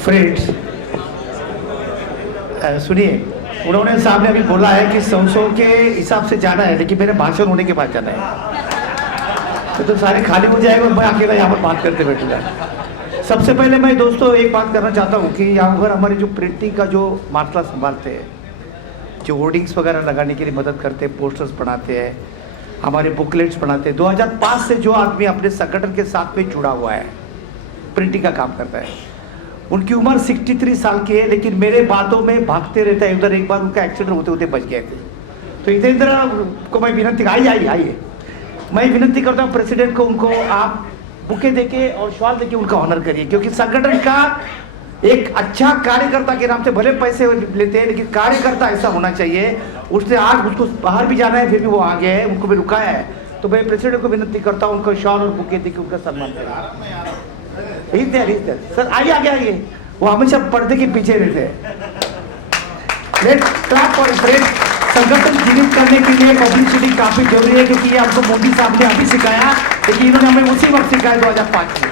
Friends, सुनिए, उन्होंने साहब ने अभी बोला है कि 100 के हिसाब से जाना है, लेकिन मेरे भाषण होने के बाद जाना है। तो सारे खाली हो जाएगा और मैं अकेला यहाँ पर बात करते बैठूंगा। सबसे पहले मैं दोस्तों एक बात करना चाहता हूँ कि यहाँ पर हमारे जो प्रिंटिंग का जो मामला संभालते हैं, जो होर्डिंग्स वगैरह लगाने के लिए मदद करते हैं, पोस्टर्स बनाते हैं, हमारे बुकलेट्स बनाते हैं, 2005 से जो आदमी अपने संगठन के साथ में जुड़ा हुआ है, प्रिंटिंग का काम करता है, उनकी उम्र 63 साल की है, लेकिन मेरे बातों में भागते रहता है उधर। एक बार उनका एक्सीडेंट होते होते बच गए थे। तो इधर को मैं विनती, आइए मैं विनती करता हूँ प्रेसिडेंट को, उनको आप बुके देके और शॉल देके उनका ऑनर करिए, क्योंकि संगठन का एक अच्छा कार्यकर्ता के नाम से भले पैसे लेते हैं, लेकिन कार्यकर्ता ऐसा होना चाहिए। उसने आज उसको बाहर भी जाना है, फिर भी वो आ गए हैं, उनको भी रुकाया है। तो मैं प्रेसिडेंट को विनती करता हूँ उनको शॉल और बुके देके उनका सम्मान करें। सर आइए, वो हमेशा पर्दे के पीछे रहते हैं। Let's clap for friends. संगठन जीवित करने के लिए पब्लिसिटी काफी जरूरी है, क्योंकि ये हमको मोदी साहब ने अभी सिखाया, लेकिन इन्होंने हमें उसी वक्त सिखाया 2005 में।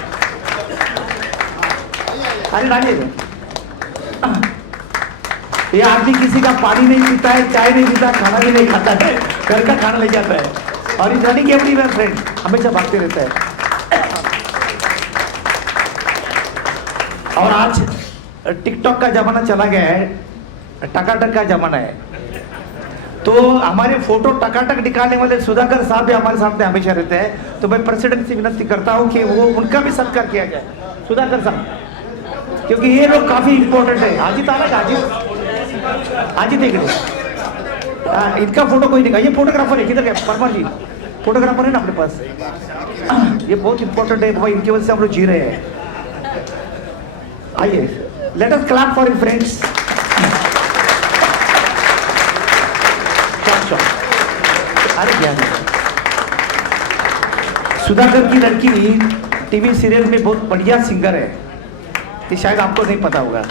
अरे डालिए, ये आदमी किसी का पानी नहीं पीता है, चाय नहीं पीता, खाना भी नहीं खाता है, घर का खाना ले जाता है, और इस रनिंग एवरीवेयर फ्रेंड हमेशा भागते रहता है। और आज टिकटॉक का जमाना चला गया है, टकाटक का जमाना है, तो हमारे फोटो टकाटक निकालने वाले सुधाकर साहब भी हमारे सामने हमेशा रहते हैं। तो मैं प्रेसिडेंट से विनती करता हूं कि वो उनका भी सत्कार किया जाए, सुधाकर साहब, क्योंकि ये लोग काफी इंपॉर्टेंट है। हाजी देख रहे, इनका फोटो कोई नहीं, ये फोटोग्राफर है, किधर गया परमार जी, फोटोग्राफर है ना अपने पास, ये बहुत इंपॉर्टेंट है भाई, इनकी वजह से हम लोग जी रहे हैं। आइए, late us clap for friends. अरे क्या सुधाकर की लड़की टीवी सीरियल में बहुत बढ़िया सिंगर है, ये शायद आपको नहीं पता होगा।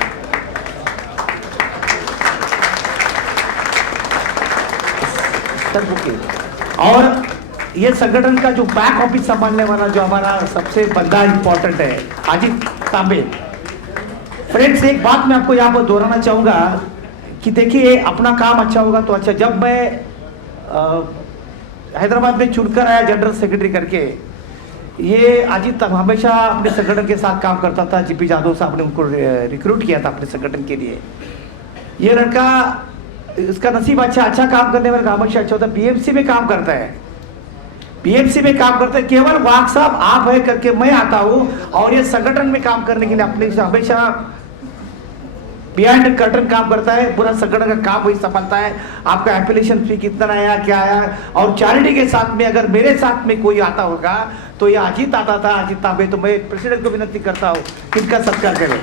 और ये संगठन का जो बैक ऑफिस संभालने वाला जो हमारा सबसे बंदा इंपॉर्टेंट है, अजीत तांबे। फ्रेंड्स, एक बात मैं आपको यहाँ पर दोहराना चाहूंगा कि देखिए, अपना काम अच्छा होगा तो अच्छा। जब मैं हैदराबाद में चुनकर आया जनरल सेक्रेटरी करके, ये अजीत हमेशा अपने संगठन के साथ काम करता था। जीपी यादव साहब ने उनको रिक्रूट किया था अपने संगठन के लिए। ये लड़का, इसका नसीब अच्छा काम करने वाला हमेशा अच्छा होता है। बीएमसी में काम करता है, केवल वाक साहब आप है करके मैं आता हूँ, और ये संगठन में काम करने के लिए अपने हमेशा बिहाइंड कर्टन काम करता है। पूरा संगठन का काम वही संभालता है। आपका एप्लीकेशन फी कितना आया, क्या आया, और चैरिटी के साथ में अगर मेरे साथ में कोई आता होगा तो ये अजीत आता था, अजीत तांबे। तो मैं प्रेसिडेंट को विनती करता हूँ इनका सत्कार करें।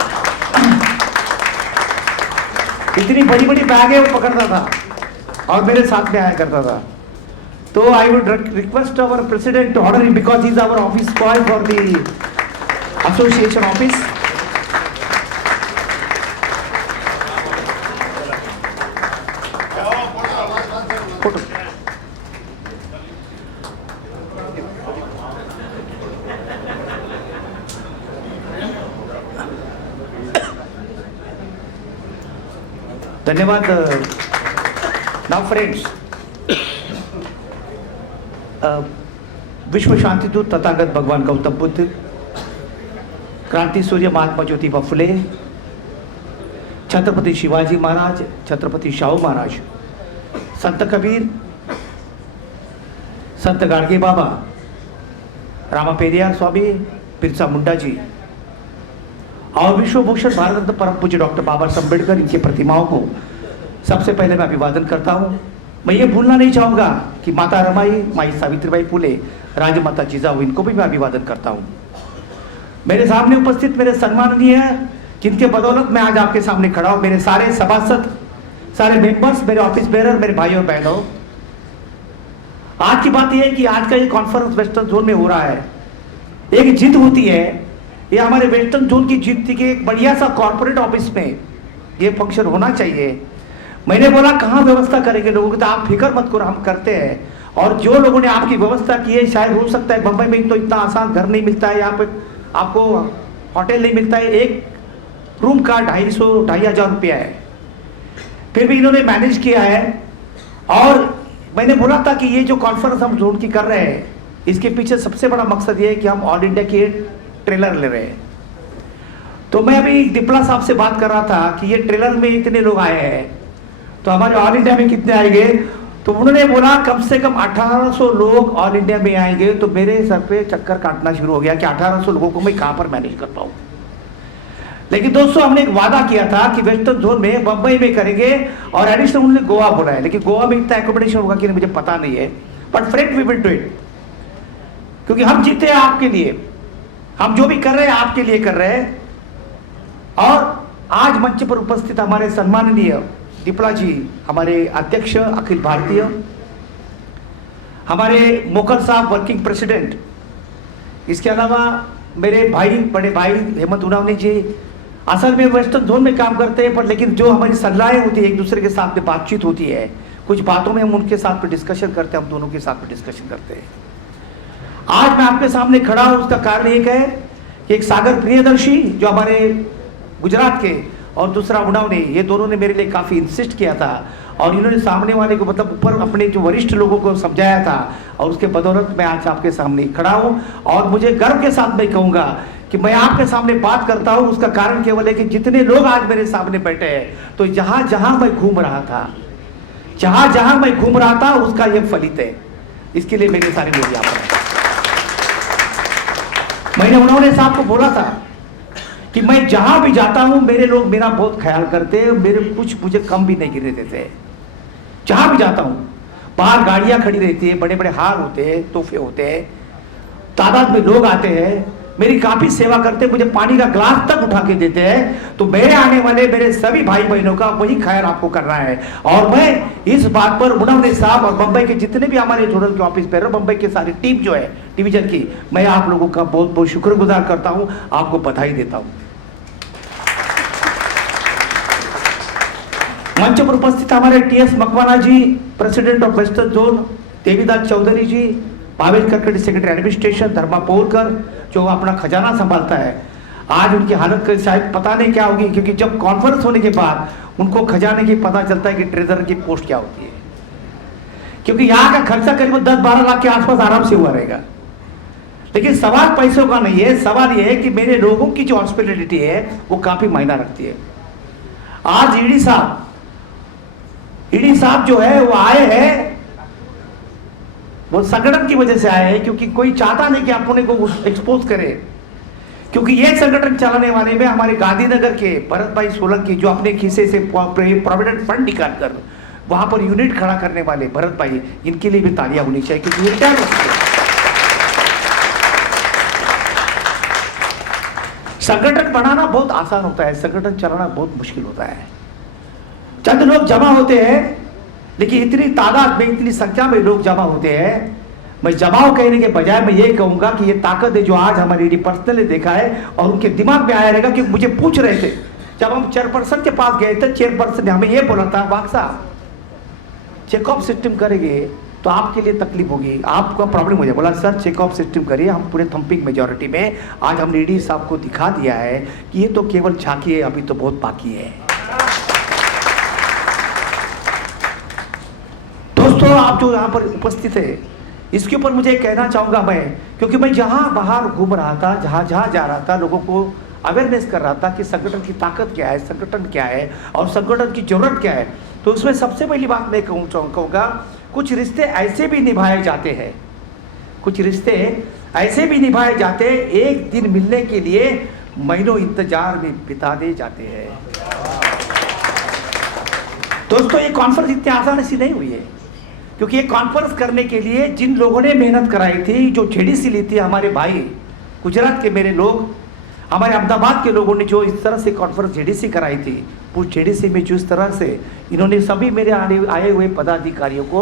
इतनी बड़ी बड़ी बैगें वो पकड़ता था और मेरे साथ में आया करता था। तो I would request our president to honour him because he is our office boy for the association office. धन्यवाद। नाउ फ्रेंड्स, विश्व शांति दूत तथागत भगवान गौतम बुद्ध, क्रांति सूर्य महात्मा ज्योतिबा फुले, छत्रपति शिवाजी महाराज, छत्रपति शाहू महाराज, संत कबीर, संत गाडगे बाबा, रामा पेरियार स्वामी, बिरसा मुंडा जी, और विश्व भूषण भारत रत्न परम पूज्य डॉक्टर बाबा साहब अम्बेडकर, इनकी प्रतिमाओं को सबसे पहले मैं अभिवादन करता हूं। मैं ये भूलना नहीं चाहूंगा कि माता रमाई, माई सावित्रीबाई फुले, राजमाता जिजाऊ, इनको भी मैं अभिवादन करता हूं। मेरे सामने उपस्थित मेरे सम्माननीय, जिनके बदौलत मैं आज आपके सामने खड़ा हूं, मेरे सारे सभासद, सारे मेंबर्स, मेरे ऑफिस बेरर, मेरे भाई और बहनों, आज की बात यह है कि आज का ये कॉन्फ्रेंस वेस्टर्न जोन में हो रहा है। एक जीत होती है, ये हमारे वेस्टर्न जोन की जीत थी कि एक बढ़िया सा कॉर्पोरेट ऑफिस में ये फंक्शन होना चाहिए। मैंने बोला कहाँ व्यवस्था करेंगे लोगों की, तो आप फिक्र मत करो, हम करते हैं। और जो लोगों ने आपकी व्यवस्था की है, शायद हो सकता है बंबई में तो इतना आसान घर नहीं मिलता है, यहाँ पे आपको होटल नहीं मिलता है, एक रूम का 2,500 रुपया है, फिर भी इन्होंने मैनेज किया है। और मैंने बोला था कि ये जो कॉन्फ्रेंस हम जोन की कर रहे हैं, इसके पीछे सबसे बड़ा मकसद ये है कि हम ऑल इंडिया के ट्रेलर ले रहे हैं। तो मैं अभी डिप्ला साहब से बात कर रहा था कि ये ट्रेलर में इतने लोग आए हैं, तो हमारे ऑल इंडिया में कितने आएंगे? तो उन्होंने बोला कम से कम 1800 लोग ऑल इंडिया में आएंगे। तो मेरे सर पे चक्कर काटना शुरू हो गया कि 1800 लोगों को मैं कहां पर मैनेज कर पाऊं। लेकिन दोस्तों, हमने एक वादा किया था कि वेस्टर्न जोन में बंबई में करेंगे, और एडिशनल उन्होंने गोवा बोला है, लेकिन गोवा में इतना एकोमोडेशन होगा कि नहीं मुझे पता नहीं है, but friend we will do it, क्योंकि हम जीते हैं आपके लिए, हम जो भी कर रहे हैं आपके लिए कर रहे हैं। और आज मंच पर उपस्थित हमारे सम्माननीय डिप्ला जी, हमारे अध्यक्ष अखिल भारतीय, हमारे मोकल साहब वर्किंग प्रेसिडेंट, इसके अलावा मेरे भाई, बड़े भाई हेमंत उनावनी जी, असल में वेस्टर्न जोन में काम करते हैं, पर लेकिन जो हमारी सलाहें होती है, एक दूसरे के साथ में बातचीत होती है, कुछ बातों में हम उनके साथ में डिस्कशन करते हैं, हम दोनों के साथ में डिस्कशन करते हैं। आज मैं आपके सामने खड़ा हूं, उसका कारण एक है कि एक सागर प्रियदर्शी जो हमारे गुजरात के, और दूसरा उनावनी, ये दोनों ने मेरे लिए काफ़ी इंसिस्ट किया था, और इन्होंने सामने वाले को मतलब ऊपर अपने जो वरिष्ठ लोगों को समझाया था, और उसके बदौलत मैं आज आपके सामने खड़ा हूं। और मुझे गर्व के साथ मैं कहूँगा कि मैं आपके सामने बात करता हूं, उसका कारण केवल है कि जितने लोग आज मेरे सामने बैठे हैं, तो जहां जहां मैं घूम रहा था, जहां जहां मैं घूम रहा था, उसका यह फलित है। इसके लिए मेरे सारे लोग यहाँ पर, मैंने उन्होंने साहब को बोला था कि मैं जहां भी जाता हूं, मेरे लोग मेरा बहुत ख्याल करते हैं, मेरे कुछ मुझे कम भी नहीं गिरने देते। जहां भी जाता हूं, बाहर गाड़ियां खड़ी रहती है, बड़े बड़े हार होते हैं, तोहफे होते हैं, तादाद में लोग आते हैं, मेरी काफी सेवा करते हैं, मुझे पानी का ग्लास तक उठा के देते हैं। तो मेरे आने वाले मेरे सभी भाई बहनों का वही ख्याल आपको करना है। और मैं इस बात पर उनावनी साहब और मुंबई के जितने भी हमारे जोनल के ऑफिस पे, मुंबई की सारी टीम जो है डिवीजन की, मैं आप लोगों का बहुत बहुत शुक्रगुजार करता हूं, आपको बधाई देता हूं। मंच पर उपस्थित हमारे TS Makwana ji, president of western zone, Devidas Chaudhary ji, Bhavesh Karkadi secretary administration, Dharma Porkar जो अपना खजाना संभालता है, आज उनकी हालत शायद पता नहीं क्या होगी, क्योंकि जब कॉन्फ्रेंस होने के बाद उनको खजाने की पता चलता है कि ट्रेजरर की पोस्ट क्या होती है, क्योंकि यहाँ का खर्चा करीब 10-12 लाख के आसपास आराम से हुआ रहेगा। लेकिन सवाल पैसों का नहीं है, सवाल यह है कि मेरे लोगों की जो हॉस्पिटलिटी है वो काफी मायना रखती है। आज ईडी साहब जो है वो आए हैं, वो संगठन की वजह से आए हैं, क्योंकि कोई चाहता नहीं कि अपने को एक्सपोज करे, क्योंकि ये संगठन चलाने वाले में हमारे गांधीनगर के भरत भाई सोलंकी, जो अपने खीसे से प्रोविडेंट फंड निकालकर वहां पर यूनिट खड़ा करने वाले भरत भाई, इनके लिए भी तालियां होनी चाहिए, क्योंकि रिटायर हो चुके हैं। संगठन बनाना बहुत आसान होता है, संगठन चलाना बहुत मुश्किल होता है। चंद लोग जमा होते हैं, लेकिन इतनी तादाद में, इतनी संख्या में लोग जमा होते हैं। मैं जमाव कहने के बजाय मैं ये कहूंगा कि ये ताकत है जो आज हमारी ईडी पर्सनल ने देखा है, और उनके दिमाग में आया रहेगा। कि मुझे पूछ रहे थे, जब हम चेयरपर्सन के पास गए थे, चेयरपर्सन ने हमें ये बोला था, बाग साहब चेक ऑफ सिस्टम करेंगे तो आपके लिए तकलीफ होगी, आपका प्रॉब्लम हो जाए। बोला सर चेक ऑफ सिस्टम करिए, हम पूरे थंपिंग मेजोरिटी में आज हमने ईडी साहब को दिखा दिया है कि ये तो केवल झांकी है, अभी तो बहुत बाकी है। दोस्तों, आप जो यहाँ पर उपस्थित है, इसके ऊपर मुझे कहना चाहूंगा मैं, क्योंकि मैं जहां बाहर घूम रहा था, जहां जहां जा रहा था, लोगों को अवेयरनेस कर रहा था कि संगठन की ताकत क्या है, संगठन क्या है और संगठन की जरूरत क्या है। तो उसमें सबसे पहली बात मैं कहूँगा, कुछ रिश्ते ऐसे भी निभाए जाते हैं, कुछ रिश्ते ऐसे भी निभाए जाते हैं, एक दिन मिलने के लिए महीनों इंतजार में बिता दे जाते हैं। दोस्तों, ये कॉन्फ्रेंस इतनी आसानी से नहीं हुई है, क्योंकि ये कॉन्फ्रेंस करने के लिए जिन लोगों ने मेहनत कराई थी, जो जेडीसी ली थी, हमारे भाई गुजरात के मेरे लोग, हमारे अहमदाबाद के लोगों ने जो इस तरह से कॉन्फ्रेंस जेडीसी कराई थी, उस जेडीसी में जिस तरह से इन्होंने सभी मेरे आए हुए पदाधिकारियों को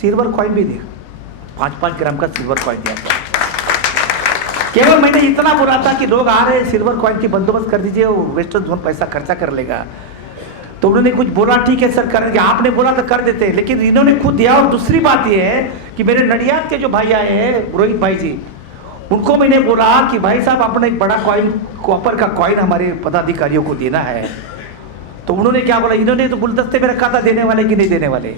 सिल्वर कॉइन भी दिया, 5-5 ग्राम का सिल्वर कॉइन दिया था। केवल मैंने इतना बोला था कि लोग आ रहे हैं, सिल्वर कॉइन की बंदोबस्त कर दीजिए, वेस्टर्न जोन पैसा खर्चा कर लेगा। तो उन्होंने कुछ बोला, ठीक है सर करेंगे, आपने बोला तो कर देते, लेकिन इन्होंने खुद दिया। और दूसरी बात यह है कि मेरे नडियाद के जो भाई आए हैं, रोहित भाई जी, उनको मैंने बोला कि भाई साहब अपना एक बड़ा कॉइन, कॉपर का कॉइन हमारे पदाधिकारियों को देना है। तो उन्होंने क्या बोला, इन्होंने तो गुलदस्ते में रखा था, देने वाले कि नहीं देने वाले।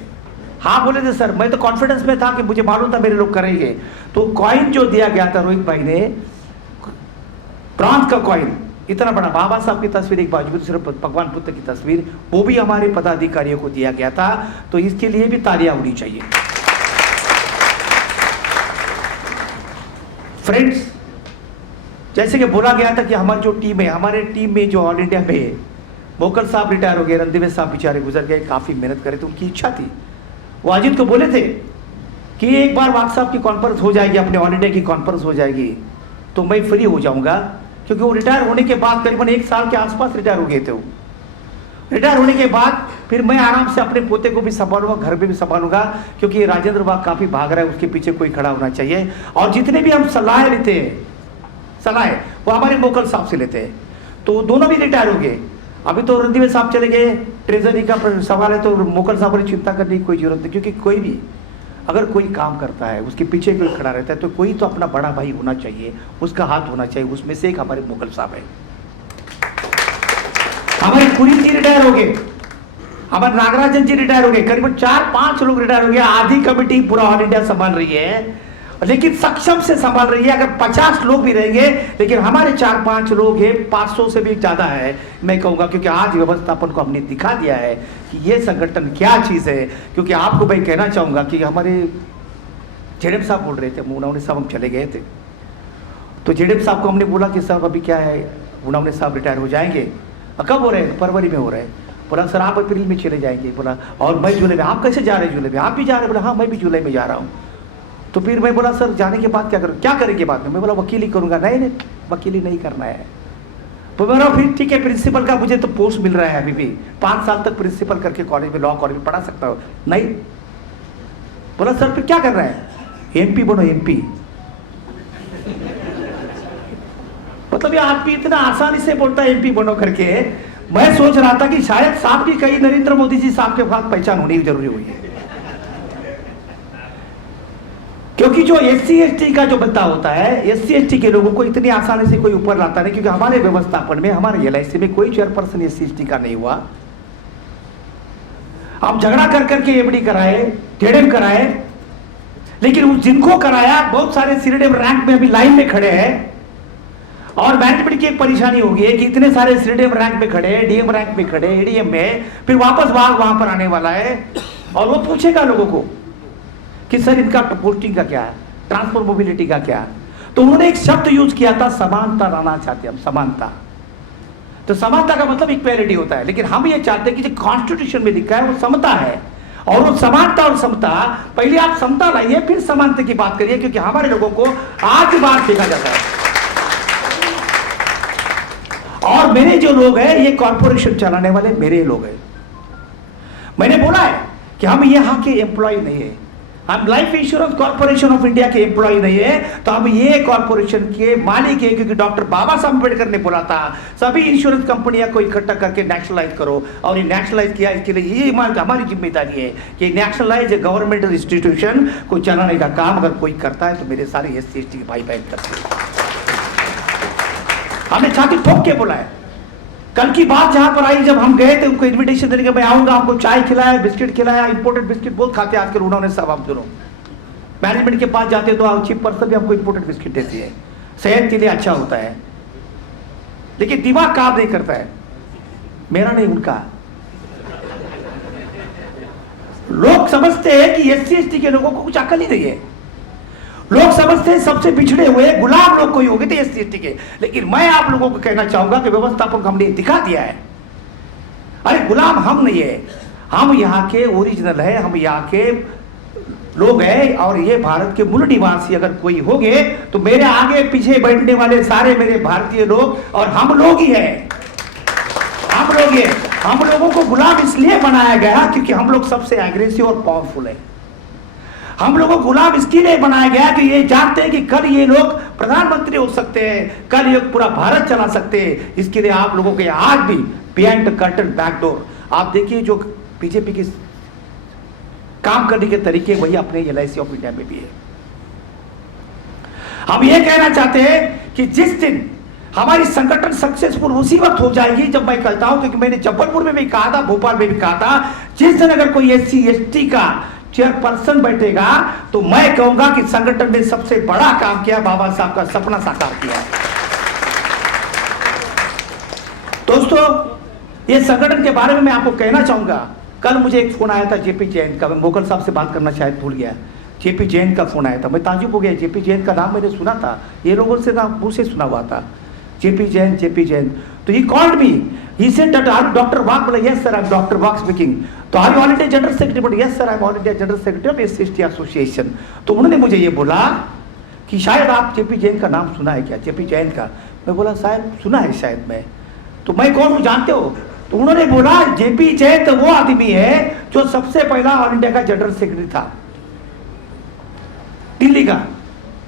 हाँ बोले थे सर, मैं तो कॉन्फिडेंस में था कि मुझे मालूम था मेरे लोग करेंगे। तो कॉइन जो दिया गया था रोहित भाई ने, ब्रॉन्ज का कॉइन, इतना बड़ा, बाबा साहब की तस्वीर एक बाजू में, दूसरे भगवान बुद्ध की तस्वीर, वो भी हमारे पदाधिकारियों को दिया गया था। तो इसके लिए भी तालियां होनी चाहिए। फ्रेंड्स, जैसे कि बोला गया था कि हमारी जो टीम है, हमारे टीम में जो ऑल इंडिया में मोकल साहब रिटायर हो गए, रणदेव साहब बेचारे गुजर गए, काफी मेहनत करे, तो उनकी इच्छा थी, वो अजीत को बोले थे कि एक बार वाक साहब की कॉन्फ्रेंस हो जाएगी, अपने ऑल इंडिया की कॉन्फ्रेंस हो जाएगी तो मैं फ्री हो जाऊंगा, क्योंकि वो रिटायर होने के बाद करीबन 1 साल के आसपास रिटायर हो गए थे। वो रिटायर होने के बाद फिर मैं आराम से अपने पोते को भी संभालूंगा, घर में भी संभालूंगा, क्योंकि राजेंद्र बाग काफी भाग रहा है, उसके पीछे कोई खड़ा होना चाहिए। और जितने भी हम सलाह लेते हैं, सलाह वो हमारे मोकल साहब से लेते हैं। तो दोनों भी रिटायर हो गए। अभी तो रणदीप साहब चले गए, ट्रेजरी का सवाल है, तो मोकल साहब ने चिंता करने की कोई जरूरत नहीं, क्योंकि कोई भी अगर कोई काम करता है, उसके पीछे कोई खड़ा रहता है, तो कोई तो अपना बड़ा भाई होना चाहिए, उसका हाथ होना चाहिए। उसमें से एक हमारे मोकल साहब है। हमारे पुरी जी रिटायर हो गए, हमारे नागराजन जी रिटायर हो गए, करीबन 4-5 लोग रिटायर हो गए। आधी कमेटी पूरा ऑल इंडिया संभाल रही है, लेकिन सक्षम से संभाल रही है। अगर 50 लोग भी रहेंगे, लेकिन हमारे 4-5 लोग हैं, 500 से भी ज्यादा है मैं कहूंगा, क्योंकि आज व्यवस्थापन को हमने दिखा दिया है कि ये संगठन क्या चीज है। क्योंकि आपको मैं कहना चाहूंगा कि हमारे जेडीएम साहब बोल रहे थे, उन्होंने साहब हम चले गए थे, तो जेडीएम साहब को हमने बोला कि साहब अभी क्या है, उन्होंने साहब रिटायर हो जाएंगे। कब हो रहे हैं? फरवरी में हो रहे हैं। बोला सर आप अप्रैल में चले जाएंगे। बोला और मैं जुलाई में। आप कैसे जा रहे हैं जुलाई में? आप भी जा रहे हैं? बोला हाँ मैं भी जुलाई में जा रहा हूँ। तो फिर मैं बोला सर जाने के बाद क्या करूँ? क्या करेंगे बाद में? मैं बोला वकीली करूँगा। नहीं वकीली नहीं करना है। तो बोला फिर ठीक है, प्रिंसिपल का मुझे तो पोस्ट मिल रहा है, अभी भी 5 साल तक प्रिंसिपल करके कॉलेज में, लॉ कॉलेज में पढ़ा सकता हूँ। नहीं। बोला सर फिर क्या कर रहा है? एमपी बनो, एमपी। मतलब ये आदमी इतना आसानी से बोलता है एमपी बनो करके। मैं सोच रहा था कि शायद साहब की कहीं नरेंद्र मोदी जी साहब के पास पहचान होनी जरूरी हुई है, क्योंकि जो SC/ST का जो बंदा होता है, SC/ST के लोगों को इतनी आसानी से कोई ऊपर लाता नहीं, क्योंकि हमारे व्यवस्थापन में, हमारे LIC में कोई चेयरपर्सन SC/ST का नहीं हुआ। आप झगड़ा कर करके एमडी कराए, TDM कराए, लेकिन जिनको कराया बहुत सारे CDM रैंक में अभी लाइन में खड़े हैं। और मैनेजमेंट की एक परेशानी होगी है कि इतने सारे CDM रैंक में खड़े, DM रैंक में खड़े, ADM में, फिर वापस वहां पर आने वाला है और वो पूछेगा लोगों को कि सर इनका पोस्टिंग का क्या है, ट्रांसफर मोबिलिटी का क्या है। तो उन्होंने एक शब्द यूज किया था, समानता लाना चाहते हम, समानता। तो समानता का मतलब इक्वालिटी होता है, लेकिन हम ये चाहते हैं कि जो कॉन्स्टिट्यूशन में लिखा है वो समता है। और वो समानता और समता, पहले आप समता लाइए फिर समानता की बात करिए, क्योंकि हमारे लोगों को आज बात देखा जाता है। और मेरे जो लोग हैं ये कॉर्पोरेशन चलाने वाले मेरे लोग हैं। मैंने बोला है कि हम यहाँ के एम्प्लॉय नहीं है, हम life insurance corporation of India के एम्प्लॉय नहीं है, तो हम ये कॉर्पोरेशन के मालिक है, क्योंकि डॉक्टर बाबा साहब अम्बेडकर ने बोला था सभी इंश्योरेंस कंपनियां को इकट्ठा करके नेशनलाइज करो। और ये नेशनलाइज किया, इसके लिए ये हमारी जिम्मेदारी है कि नेशनलाइज गवर्नमेंटल इंस्टीट्यूशन को चलाने का काम अगर कोई करता है तो मेरे सारे SC/ST के भाई बहन करते हैं। हमने छाती ठोक के बोला है। कल की बात जहां पर आई, जब हम गए थे उनको इनविटेशन देने के, मैं आऊंगा, हमको चाय खिलाया, बिस्किट खिलाया, इंपोर्टेड बिस्किट बहुत खाते हैं आजकल उन्होंने सब। हम दोनों मैनेजमेंट के पास जाते तो चीफ पर्सन भी हमको इंपोर्टेड बिस्किट देती है, सेहत के लिए अच्छा होता है, लेकिन दिमाग काम नहीं करता है, मेरा नहीं उनका। लोग समझते हैं कि SC/ST के लोगों को कुछ अकल ही नहीं है। लोग समझते हैं सबसे पिछड़े हुए गुलाम लोग कोई हो गए थे SC/ST के, लेकिन मैं आप लोगों को कहना चाहूंगा कि व्यवस्थापन हमने दिखा दिया है। अरे गुलाम हम नहीं है, हम यहाँ के ओरिजिनल है, हम यहाँ के लोग हैं। और ये भारत के मूल निवासी अगर कोई हो गए तो मेरे आगे पीछे बैठने वाले सारे मेरे भारतीय लोग और हम लोग ही हैं, हम लोग हैं। हम लोगों को गुलाम इसलिए बनाया गया क्योंकि हम लोग सबसे एग्रेसिव और पावरफुल है। हम लोगों को गुलाम इसके लिए बनाया गया कि ये जानते हैं कि कल ये लोग प्रधानमंत्री हो सकते हैं, कल ये पूरा भारत चला सकते हैं। इसके लिए आप लोगों के आज भी बिहाइंड द कर्टन बैकडोर आप देखिए, जो बीजेपी की काम करने के तरीके वही अपने LIC ऑफ इंडिया में भी है। हम ये कहना चाहते हैं कि जिस दिन हमारी संगठन सक्सेसफुल उसी वक्त हो जाएगी जब मैं कहता हूं, क्योंकि मैंने जबलपुर में भी कहा था, भोपाल में भी कहा था, जिस दिन अगर कोई SC ST का चेयरपर्सन बैठेगा तो मैं कहूंगा कि संगठन ने सबसे बड़ा काम किया, बाबा साहब का सपना साकार किया। दोस्तों, ये संगठन के बारे में मैं आपको कहना चाहूंगा। कल मुझे एक फोन आया था JP जैन का, मैं मोकल साहब से बात करना शायद भूल गया। JP जैन का फोन आया था, मैं ताजुब हो गया। JP जैन का नाम मैंने सुना था, ये लोगों से ना मुंह से सुना हुआ था, JP जैन। तो he called me, he said that are Dr. Wag? बोला yes sir, I'm Dr. Wag speaking. तो are you all India General Secretary? बोला yes sir, I'm all India General Secretary of SC ST Association. तो उन्होंने मुझे ये बोला कि शायद आप JP जैन का नाम सुना है क्या? JP जैन का। मैं बोला शायद सुना है शायद मैं। तो मैं कौन हूँ जानते हो? तो उन्होंने बोला JP जैन तो वो आदमी है जो सबसे पहला ऑल इंडिया का जनरल सेक्रेटरी था दिल्ली का।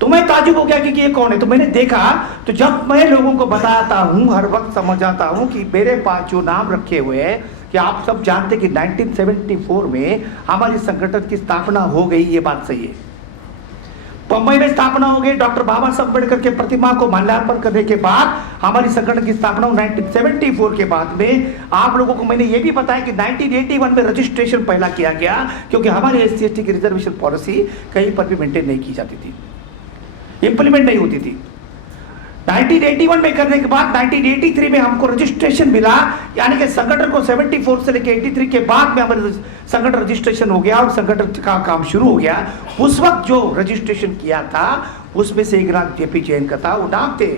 तो मैं ताजुब हो गया कि ये कौन है। तो मैंने देखा, तो जब मैं लोगों को बताता हूं, हर वक्त समझाता हूं कि मेरे पास जो नाम रखे हुए हैं, कि आप सब जानते कि 1974 में हमारी संगठन की स्थापना हो गई, ये बात सही है। बंबई में स्थापना हो गई, डॉक्टर बाबा साहब अम्बेडकर के प्रतिमा को माल्यार्पण करने के बाद हमारी संगठन की स्थापना 1974 के बाद में। आप लोगों को मैंने ये भी बताया कि 1981 में रजिस्ट्रेशन पहला किया गया, क्योंकि हमारी SC ST की रिजर्वेशन पॉलिसी कहीं पर भी मेंटेन नहीं की जाती थी, इंप्लीमेंट नहीं होती थी। 1981 में करने के बाद 1983 में हमको रजिस्ट्रेशन मिला, यानी कि संगठन को 74 से लेकर 83 के बाद में हमारे संगठन रजिस्ट्रेशन हो गया और संगठन का काम शुरू हो गया। उस वक्त जो रजिस्ट्रेशन किया था उसमें से एक नाम JP जैन का था। वो नाम थे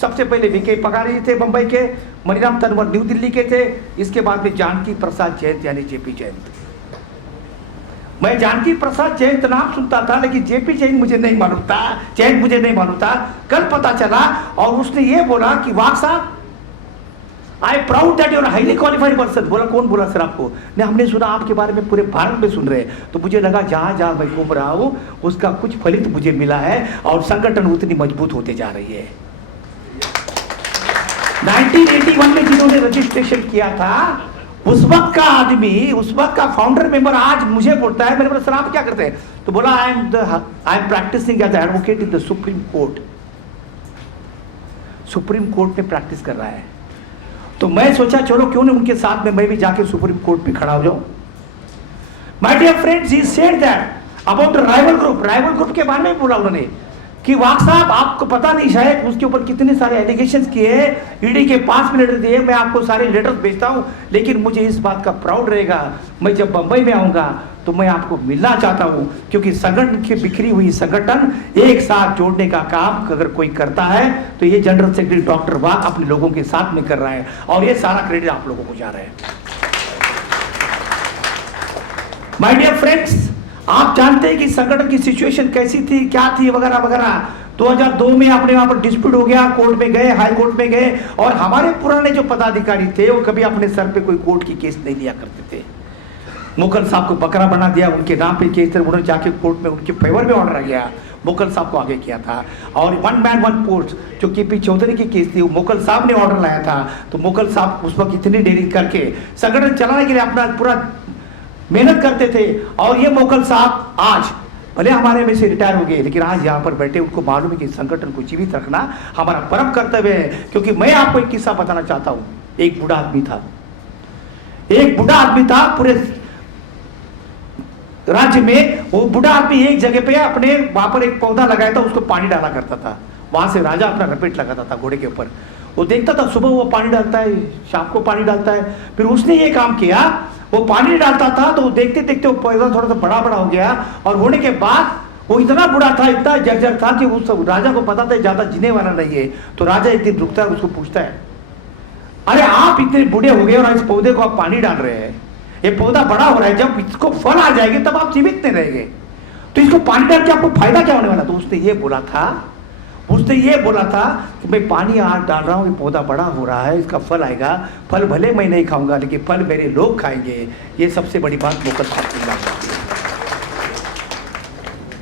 सबसे पहले VK पगारी थे बंबई के, मणिराम तनवर न्यू दिल्ली के थे, इसके बाद में जानकी प्रसाद जैन यानी JP जैन। मैं जानकी प्रसाद जैन नाम सुनता था, लेकिन JP जैन मुझे नहीं मालूम था, जैन मुझे नहीं मालूम था। कल पता चला और उसने ये बोला कि वाग साहब, I proud that you are highly qualified person. बोला कौन बोला सर आपको? नहीं, हमने सुना आपके बारे में, पूरे भारत में सुन रहे हैं। तो मुझे लगा जहां जहां मैं घूम रहा हूं उसका कुछ फलित मुझे मिला है और संगठन उतनी मजबूत होते जा रही है। 1981 में जिन्होंने रजिस्ट्रेशन किया था, उस वक्त का आदमी, उस वक्त का फाउंडर मेंबर आज मुझे बोलता है, मैंने बोला सर आप क्या करते हैं? तो बोला I am practising as advocate in the Supreme Court. Supreme Court में प्रैक्टिस कर रहा है। तो मैं सोचा चलो क्यों नहीं उनके साथ में मैं भी जाके सुप्रीम कोर्ट में खड़ा हो जाऊं। My dear friends, he said that about the rival group. Rival group के बारे में बोला उन्होंने कि वाग साहब आपको पता नहीं शायद उसके ऊपर कितने सारे एलिगेशंस किए हैं, ईडी के 5 लेटर दिए, मैं आपको सारे लेटर भेजता हूं, लेकिन मुझे इस बात का प्राउड रहेगा, मैं जब बंबई में आऊंगा तो मैं आपको मिलना चाहता हूं, क्योंकि संगठन की बिखरी हुई संगठन एक साथ जोड़ने का काम अगर कोई करता है तो ये जनरल सेक्रेटरी डॉक्टर वाग अपने लोगों के साथ में कर रहा है, और ये सारा क्रेडिट आप लोगों को जा रहा है। माय डियर फ्रेंड्स, आप जानते हैं कि संगठन की सिचुएशन कैसी थी, क्या थी, वगैरह वगैरह। 2002 में अपने वहां पर डिस्प्यूट हो गया, कोर्ट में गए, हाई कोर्ट में गए, और हमारे पुराने जो पदाधिकारी थे वो कभी अपने सर पे कोई कोर्ट की केस नहीं लिया करते थे। मुगल साहब को बकरा बना दिया, उनके नाम पे केस थे, उन्होंने जाके कोर्ट में उनके फेवर में ऑर्डर आ गया, मुगल साहब को आगे किया था। और 1 मैन 1 पोस्ट जो KP चौधरी की केस थी, वो मुगल साहब ने ऑर्डर लाया था। तो मुगल साहब उस वक्त इतनी देरी करके संगठन चलाने के लिए अपना पूरा मेहनत करते थे, और ये मुगल साहब आज भले हमारे में से रिटायर हो गए, लेकिन आज यहाँ पर बैठे उनको मालूम है कि संगठन को जीवित रखना हमारा परम कर्तव्य है। क्योंकि मैं आपको एक किस्सा बताना चाहता हूँ। एक बूढ़ा आदमी था, एक बूढ़ा आदमी था पूरे राज्य में। वो बूढ़ा आदमी एक जगह पे अपने वहां पर एक पौधा लगाया था, उसको पानी डाला करता था। वहां से राजा अपना रपेट लगाता था घोड़े के ऊपर, वो देखता था सुबह वो पानी डालता है, शाम को पानी डालता है। फिर उसने ये काम किया, वो पानी डालता था तो देखते देखते वो पौधा थोड़ा सा बड़ा बड़ा हो गया, और होने के बाद वो इतना बुढ़ा था, इतना जर्जर था कि उस राजा को पता था ज्यादा जीने वाला नहीं है। तो राजा एक दिन रुकता है, उसको पूछता है, अरे आप इतने बूढ़े हो गए और इस पौधे को आप पानी डाल रहे हैं, ये पौधा बड़ा हो रहा है, जब इसको फल आ जाएंगे तब आप जीवित नहीं रहेंगे, तो इसको पानी डाल के आपको फायदा क्या होने वाला? तो उसने ये बोला था कि मैं पानी आज डाल रहा हूँ, ये पौधा बड़ा हो रहा है, इसका फल आएगा, फल भले मैं नहीं खाऊंगा लेकिन फल मेरे लोग खाएंगे। ये सबसे बड़ी बात मुगल साहब की बात है।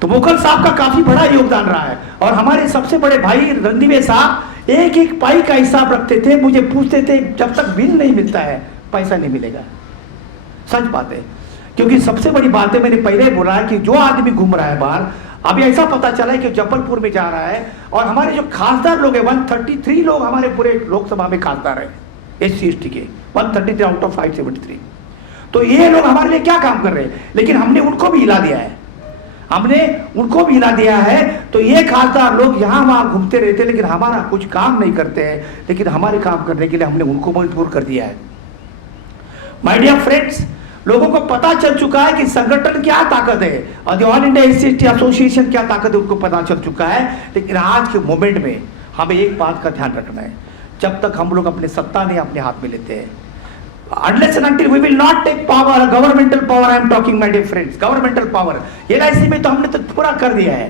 तो मुगल साहब का काफी बड़ा योगदान रहा है। और हमारे सबसे बड़े भाई रणदीवे साहब एक एक पाई का हिसाब रखते थे, मुझे पूछते थे जब तक बिल नहीं मिलता है पैसा नहीं मिलेगा। सच बात है, क्योंकि सबसे बड़ी बात है, मैंने पहले बोला कि जो आदमी घूम रहा है बाहर, अभी ऐसा पता चला है कि जबलपुर में जा रहा है, और हमारे जो खासदार लोग हैं 133 लोग हमारे पूरे लोकसभा में खासदार है SC/ST के, 133 आउट ऑफ 573। तो ये लोग हमारे लिए क्या काम कर रहे हैं, लेकिन हमने उनको भी हिला दिया है, हमने उनको भी हिला दिया है। तो ये खासदार लोग यहाँ वहाँ घूमते रहते लेकिन हमारा कुछ काम नहीं करते हैं, लेकिन हमारे काम करने के लिए हमने उनको मजबूर कर दिया है। माय डियर फ्रेंड्स, लोगों को पता चल चुका है कि संगठन क्या ताकत है और ऑल इंडिया SC/ST एसोसिएशन क्या ताकत है, उनको पता चल चुका है। लेकिन आज के मोमेंट में हमें एक बात का ध्यान रखना है, जब तक हम लोग अपनी सत्ता नहीं अपने हाथ में लेते हैं, unless and until we will not take power, governmental power I am talking my dear friends, governmental power, LIC में तो हमने तो पूरा कर दिया है।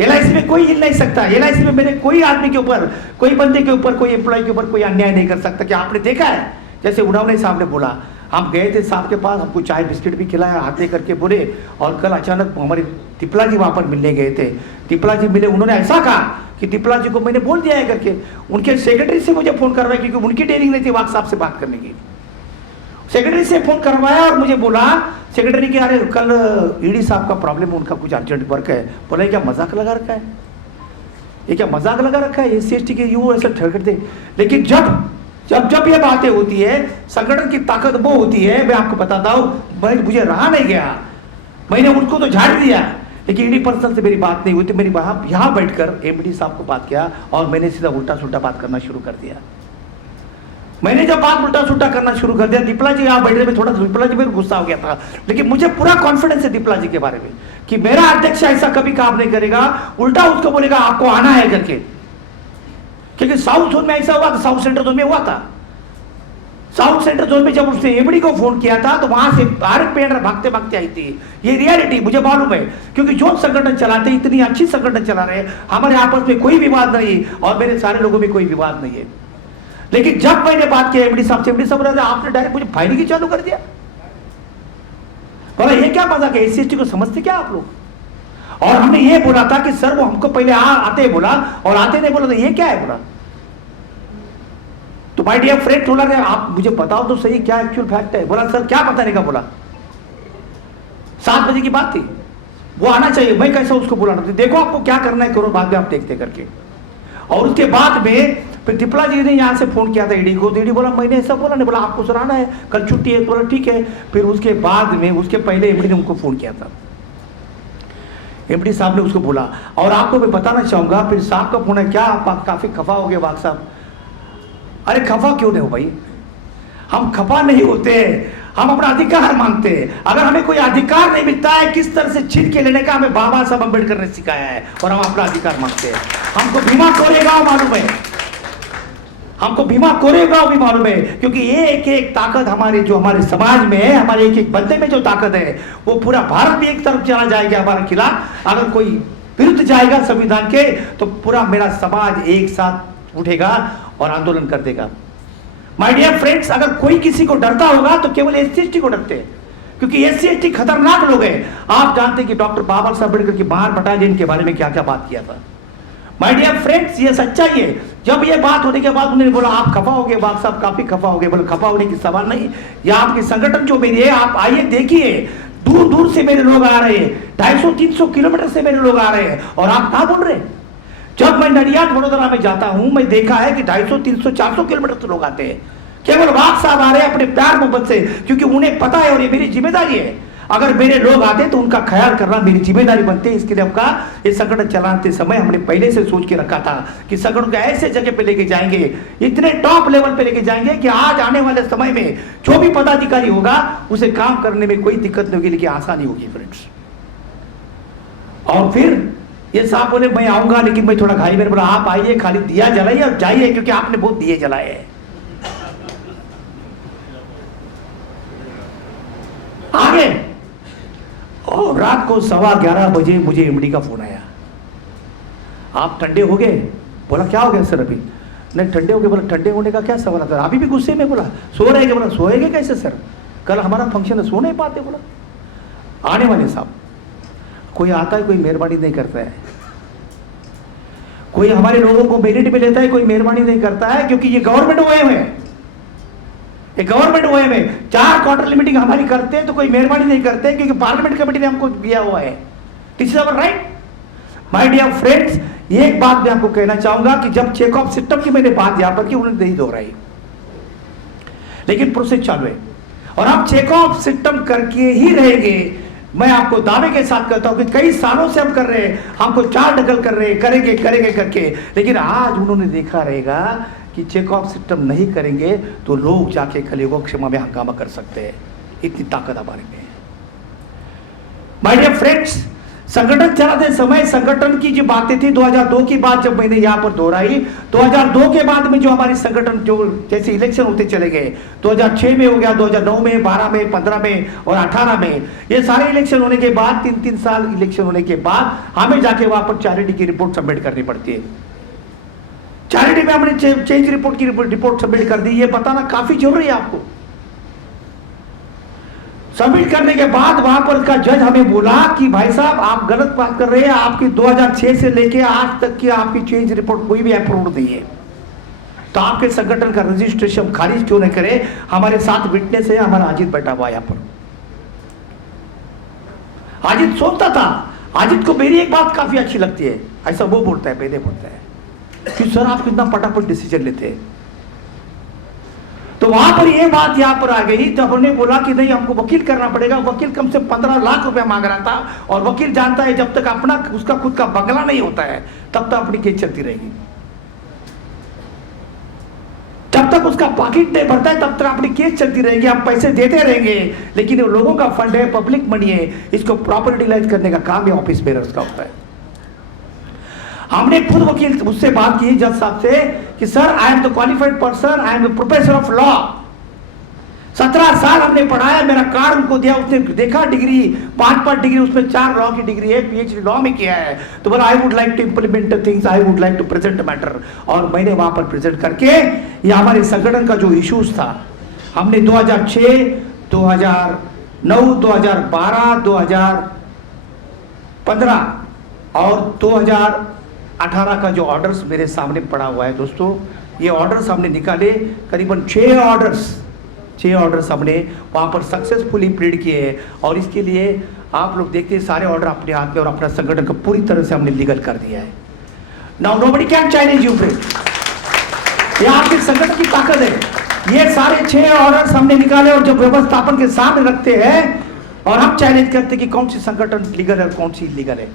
LIC में कोई हिल नहीं सकता, LIC में मेरे कोई आदमी के ऊपर, कोई बंदे के ऊपर, कोई एम्प्लॉय के ऊपर कोई अन्याय नहीं कर सकता। क्या आपने देखा है, जैसे उड़ावने साहब ने बोला, हम गए थे साहब के पास, हमको चाय बिस्किट भी खिलाया, हाथ दे करके बोले, और कल अचानक हमारे तिपला जी वहाँ पर मिलने गए थे, तिपला जी मिले, उन्होंने ऐसा कहा कि तिपला जी को मैंने बोल दिया है करके, उनके सेक्रेटरी से मुझे फोन करवाया, क्योंकि उनकी ट्रेनिंग नहीं थी वाक साहब से बात करने की। सेक्रेटरी से फोन करवाया और मुझे बोला, सेक्रेटरी के अरे कल ईडी साहब का प्रॉब्लम है, उनका कुछ अर्जेंट वर्क है। बोला क्या मजाक लगा रखा है, ये क्या मजाक लगा रखा है, SC/ST के यू ऐसा ठहर दे। लेकिन जब जब जब ये बातें होती है, संगठन की ताकत वो होती है, मैं आपको बताता हूँ, मुझे रहा नहीं गया, मैंने उनको तो झाड़ दिया, लेकिन ईडी पर्सन से मेरी बात नहीं हुई थी। मेरी यहाँ बैठकर MD साहब को बात किया और मैंने सीधा उल्टा सुल्टा बात करना शुरू कर दिया। मैंने जब बात उल्टा सुल्टा करना शुरू कर दिया, दीपला जी यहाँ बैठने में थोड़ा दीपला जी में गुस्सा हो गया था, लेकिन मुझे पूरा कॉन्फिडेंस है दीपला जी के बारे में कि मेरा अध्यक्ष ऐसा कभी काम नहीं करेगा, उल्टा उसको बोलेगा आपको आना है करके। क्योंकि साउथ जोन में ऐसा हुआ था, साउथ सेंट्रल जोन में हुआ था, साउथ सेंट्रल जोन में जब उसने MD को फोन किया था तो वहां से भारत पेड़ भागते भागते आई थी। ये रियलिटी मुझे मालूम है, क्योंकि जो संगठन चलाते इतनी अच्छी संगठन चला रहे, हमारे आपस में कोई विवाद नहीं और मेरे सारे लोगों में कोई विवाद नहीं है। लेकिन जब मैंने बात किया MD साहब से, MD साहब बोला आपने डायरेक्ट मुझे फायरिंग चालू कर दिया। बोला ये क्या मजाक है, SC/ST को समझते क्या आप लोग। और हमने ये बोला था कि सर वो हमको पहले आते बोला और आते नहीं बोला, तो ये क्या है बोला। तो माय डियर फ्रेंड बोला आप मुझे बताओ तो सही क्या एक्चुअल फैक्ट है। बोला सर क्या बताने का, बोला 7 बजे की बात थी, वो आना चाहिए, मैं कैसा उसको बुलाना, देखो आपको क्या करना है करो, बाद में आप देखते करके। और उसके बाद में फिर तिपला जी ने यहाँ से फोन किया था ईडी को, तो ईडी बोला मैंने ऐसा बोला नहीं, बोला आपको सराहना है, कल छुट्टी है, बोला ठीक है। फिर उसके बाद में उसके पहले MD ने उनको फोन किया था, MD साहब ने उसको बोला। और आपको मैं बताना चाहूंगा, फिर साहब का फोन है, क्या आप काफी खफा हो गए वाक साहब। अरे खफा क्यों नहीं हो भाई, हम खफा नहीं होते, हम अपना अधिकार मांगते हैं। अगर हमें कोई अधिकार नहीं मिलता है किस तरह से छीन के लेने का, हमें बाबा साहब अम्बेडकर ने सिखाया है और हम अपना अधिकार मांगते हैं। हमको भीमा कोरेगांव मालूम है, हमको भीमा कोरेगांव भी मालूम है, क्योंकि ये एक ताकत हमारे जो हमारे समाज में है, हमारे एक बंदे में जो ताकत है, वो पूरा भारत भी एक तरफ चला जाएगा हमारे खिलाफ। अगर कोई विरुद्ध जाएगा संविधान के, तो पूरा मेरा समाज एक साथ उठेगा और आंदोलन कर देगा। माय डियर फ्रेंड्स, अगर कोई किसी को डरता होगा तो केवल SC/ST को डरते हैं, क्योंकि SC/ST खतरनाक लोग हैं। आप जानते हैं कि डॉक्टर बाबा साहब अम्बेडकर की बाहर बटालियन के बारे में क्या क्या बात किया था। माय डियर फ्रेंड्स, ये सच्चाई है। जब ये बात होने के बाद उन्होंने बोला आप खफा हो गए बाग साहब, काफी खफा हो गए। बोले खफा होने की सवाल नहीं, ये आपकी संगठन जो मेरी है, आप आइए देखिए, दूर दूर से मेरे लोग आ रहे हैं, 250-300 किलोमीटर से मेरे लोग आ रहे हैं, और आप क्या बोल रहे हैं। जब मैं नडियाद वडोदरा में जाता हूं, मैं देखा है कि 250, 300, 400 किलोमीटर से लोग आते हैं, केवल बाग साहब आ रहे हैं अपने प्यार मोहब्बत से, क्योंकि उन्हें पता है और ये मेरी जिम्मेदारी है। अगर मेरे लोग आते तो उनका ख्याल करना मेरी जिम्मेदारी बनती है। इसके लिए हमका ये संगठन चलाते समय हमने पहले से सोच के रखा था कि संगठन को ऐसे जगह पे लेके जाएंगे, इतने टॉप लेवल पे लेके जाएंगे कि आज आने वाले समय में जो भी पदाधिकारी होगा उसे काम करने में कोई दिक्कत नहीं होगी, लेकिन आसानी होगी फ्रेंड्स। और फिर ये साहब बोले मैं आऊंगा, लेकिन मैं थोड़ा घाई। मैंने बोला आप आइए, खाली दिया जलाइए और जाइए, क्योंकि आपने बहुत दिए जलाए हैं। आगे और रात को 11:15 बजे मुझे MD का फोन आया, आप ठंडे हो गए। बोला क्या हो गया सर अभी। नहीं ठंडे हो गए। बोला ठंडे होने का क्या सवाल आता है, अभी भी गुस्से में। बोला सो रहे। बोला सोएंगे कैसे सर, कल हमारा फंक्शन है, सो नहीं पाते। बोला आने वाले साहब, कोई आता है कोई मेहरबानी नहीं करता है, कोई हमारे लोगों को मेरिट में लेता है, कोई मेहरबानी नहीं करता है, क्योंकि ये गवर्नमेंट हुए हैं, ये गवर्नमेंट हुए में 4 क्वार्टरली मीटिंग हमारी करते हैं तो कोई मेहरबानी नहीं करते, क्योंकि पार्लियामेंट कमेटी ने हमको दिया हुआ है। This is our right. My dear friends, एक बात मैं आपको कहना चाहूंगा कि जब चेक ऑफ सिस्टम की मैंने बात यहां पर की, उन्होंने नहीं दोहराई, लेकिन प्रोसेस चालू है और हम चेक ऑफ सिस्टम करके ही रहेंगे। मैं आपको दावे के साथ कहता हूं कि कई सालों से हम कर रहे हैं, हमको चार ढकल कर रहे हैं, करेंगे करेंगे करके, लेकिन आज उन्होंने देखा रहेगा कि चेक ऑफ सिस्टम नहीं करेंगे तो लोग जाके कलयुग क्षमा में हंगामा कर सकते हैं। इतनी ताकत हमारे में है। माय डियर फ्रेंड्स, संगठन चलाते समय संगठन की जो बातें थी 2002 की बात जब मैंने यहां पर दोहराई, 2002 के बाद में जो हमारी संगठन जो जैसे इलेक्शन होते चले गए, 2006 में हो गया, 2009 में, 12 में, 15 में और 18 में, ये सारे इलेक्शन होने के बाद 3-3 साल इलेक्शन होने के बाद हमें जाके वहां पर चैरिटी की रिपोर्ट सबमिट करनी पड़ती है। चैरिटी में हमने चेंज रिपोर्ट की रिपोर्ट सबमिट कर दी। ये बताना काफी जरूरी है आपको। सबमिट करने के बाद वहां पर का जज हमें बोला कि भाई साहब आप गलत बात कर रहे हैं, आपकी 2006 से लेके आज तक की आपकी चेंज रिपोर्ट कोई भी अप्रूव नहीं है, तो आपके संगठन का रजिस्ट्रेशन खारिज क्यों नहीं करे। हमारे साथ विटनेस है, हमारा अजीत बैठा हुआ यहाँ पर। अजीत सोचता था, अजीत को मेरी एक बात काफी अच्छी लगती है, ऐसा वो बोलता है, मैंने बोलता है कि सर आप कितना फटाफट डिसीजन लेते हैं। तो वहां पर ये बात यहां पर आ गई, जब हमने बोला कि नहीं हमको वकील करना पड़ेगा। वकील कम से 15 लाख रुपया मांग रहा था और वकील जानता है जब तक अपना उसका खुद का बंगला नहीं होता है तब तक अपनी केस चलती रहेगी, जब तक उसका पॉकेट नहीं भरता है तब तक अपनी केस चलती रहेगी। हम पैसे देते रहेंगे, लेकिन ये लोगों का फंड है, पब्लिक मनी है, इसको प्रॉपर यूटिलाइज करने का काम है ऑफिस बेरर्स का होता है। हमने खुद वकील उससे बात की जज साहब से कि sir I am the qualified person, I am the professor of law, 17 साल हमने पढ़ाया, मेरा कार्ड उनको दिया, उसने देखा डिग्री 5 डिग्री, उसमें 4 लॉ की डिग्री है, पीएचडी लॉ में किया है। तो बोला I would like to implement things, I would like to present matter. और मैंने वहां पर प्रेजेंट करके ये हमारे संगठन का जो इश्यूज था, हमने 2006, 2009, 2012, 2015 और 2018 का जो ऑर्डर्स मेरे सामने पड़ा हुआ है दोस्तों, ये ऑर्डर्स हमने निकाले, करीबन 6 ऑर्डर्स हमने वहां पर सक्सेसफुली प्लीड किए हैं। और इसके लिए आप लोग देखते हैं सारे ऑर्डर अपने हाथ में और अपना संगठन को पूरी तरह से हमने लीगल कर दिया है। Now nobody can challenge you friend, ये आपके संगठन की ताकत है। ये सारे 6 ऑर्डर्स हमने निकाले और जब व्यवस्थापन के सामने रखते हैं और हम चैलेंज करते हैं कि कौन सी संगठन लीगल है और कौन सी इलीगल है।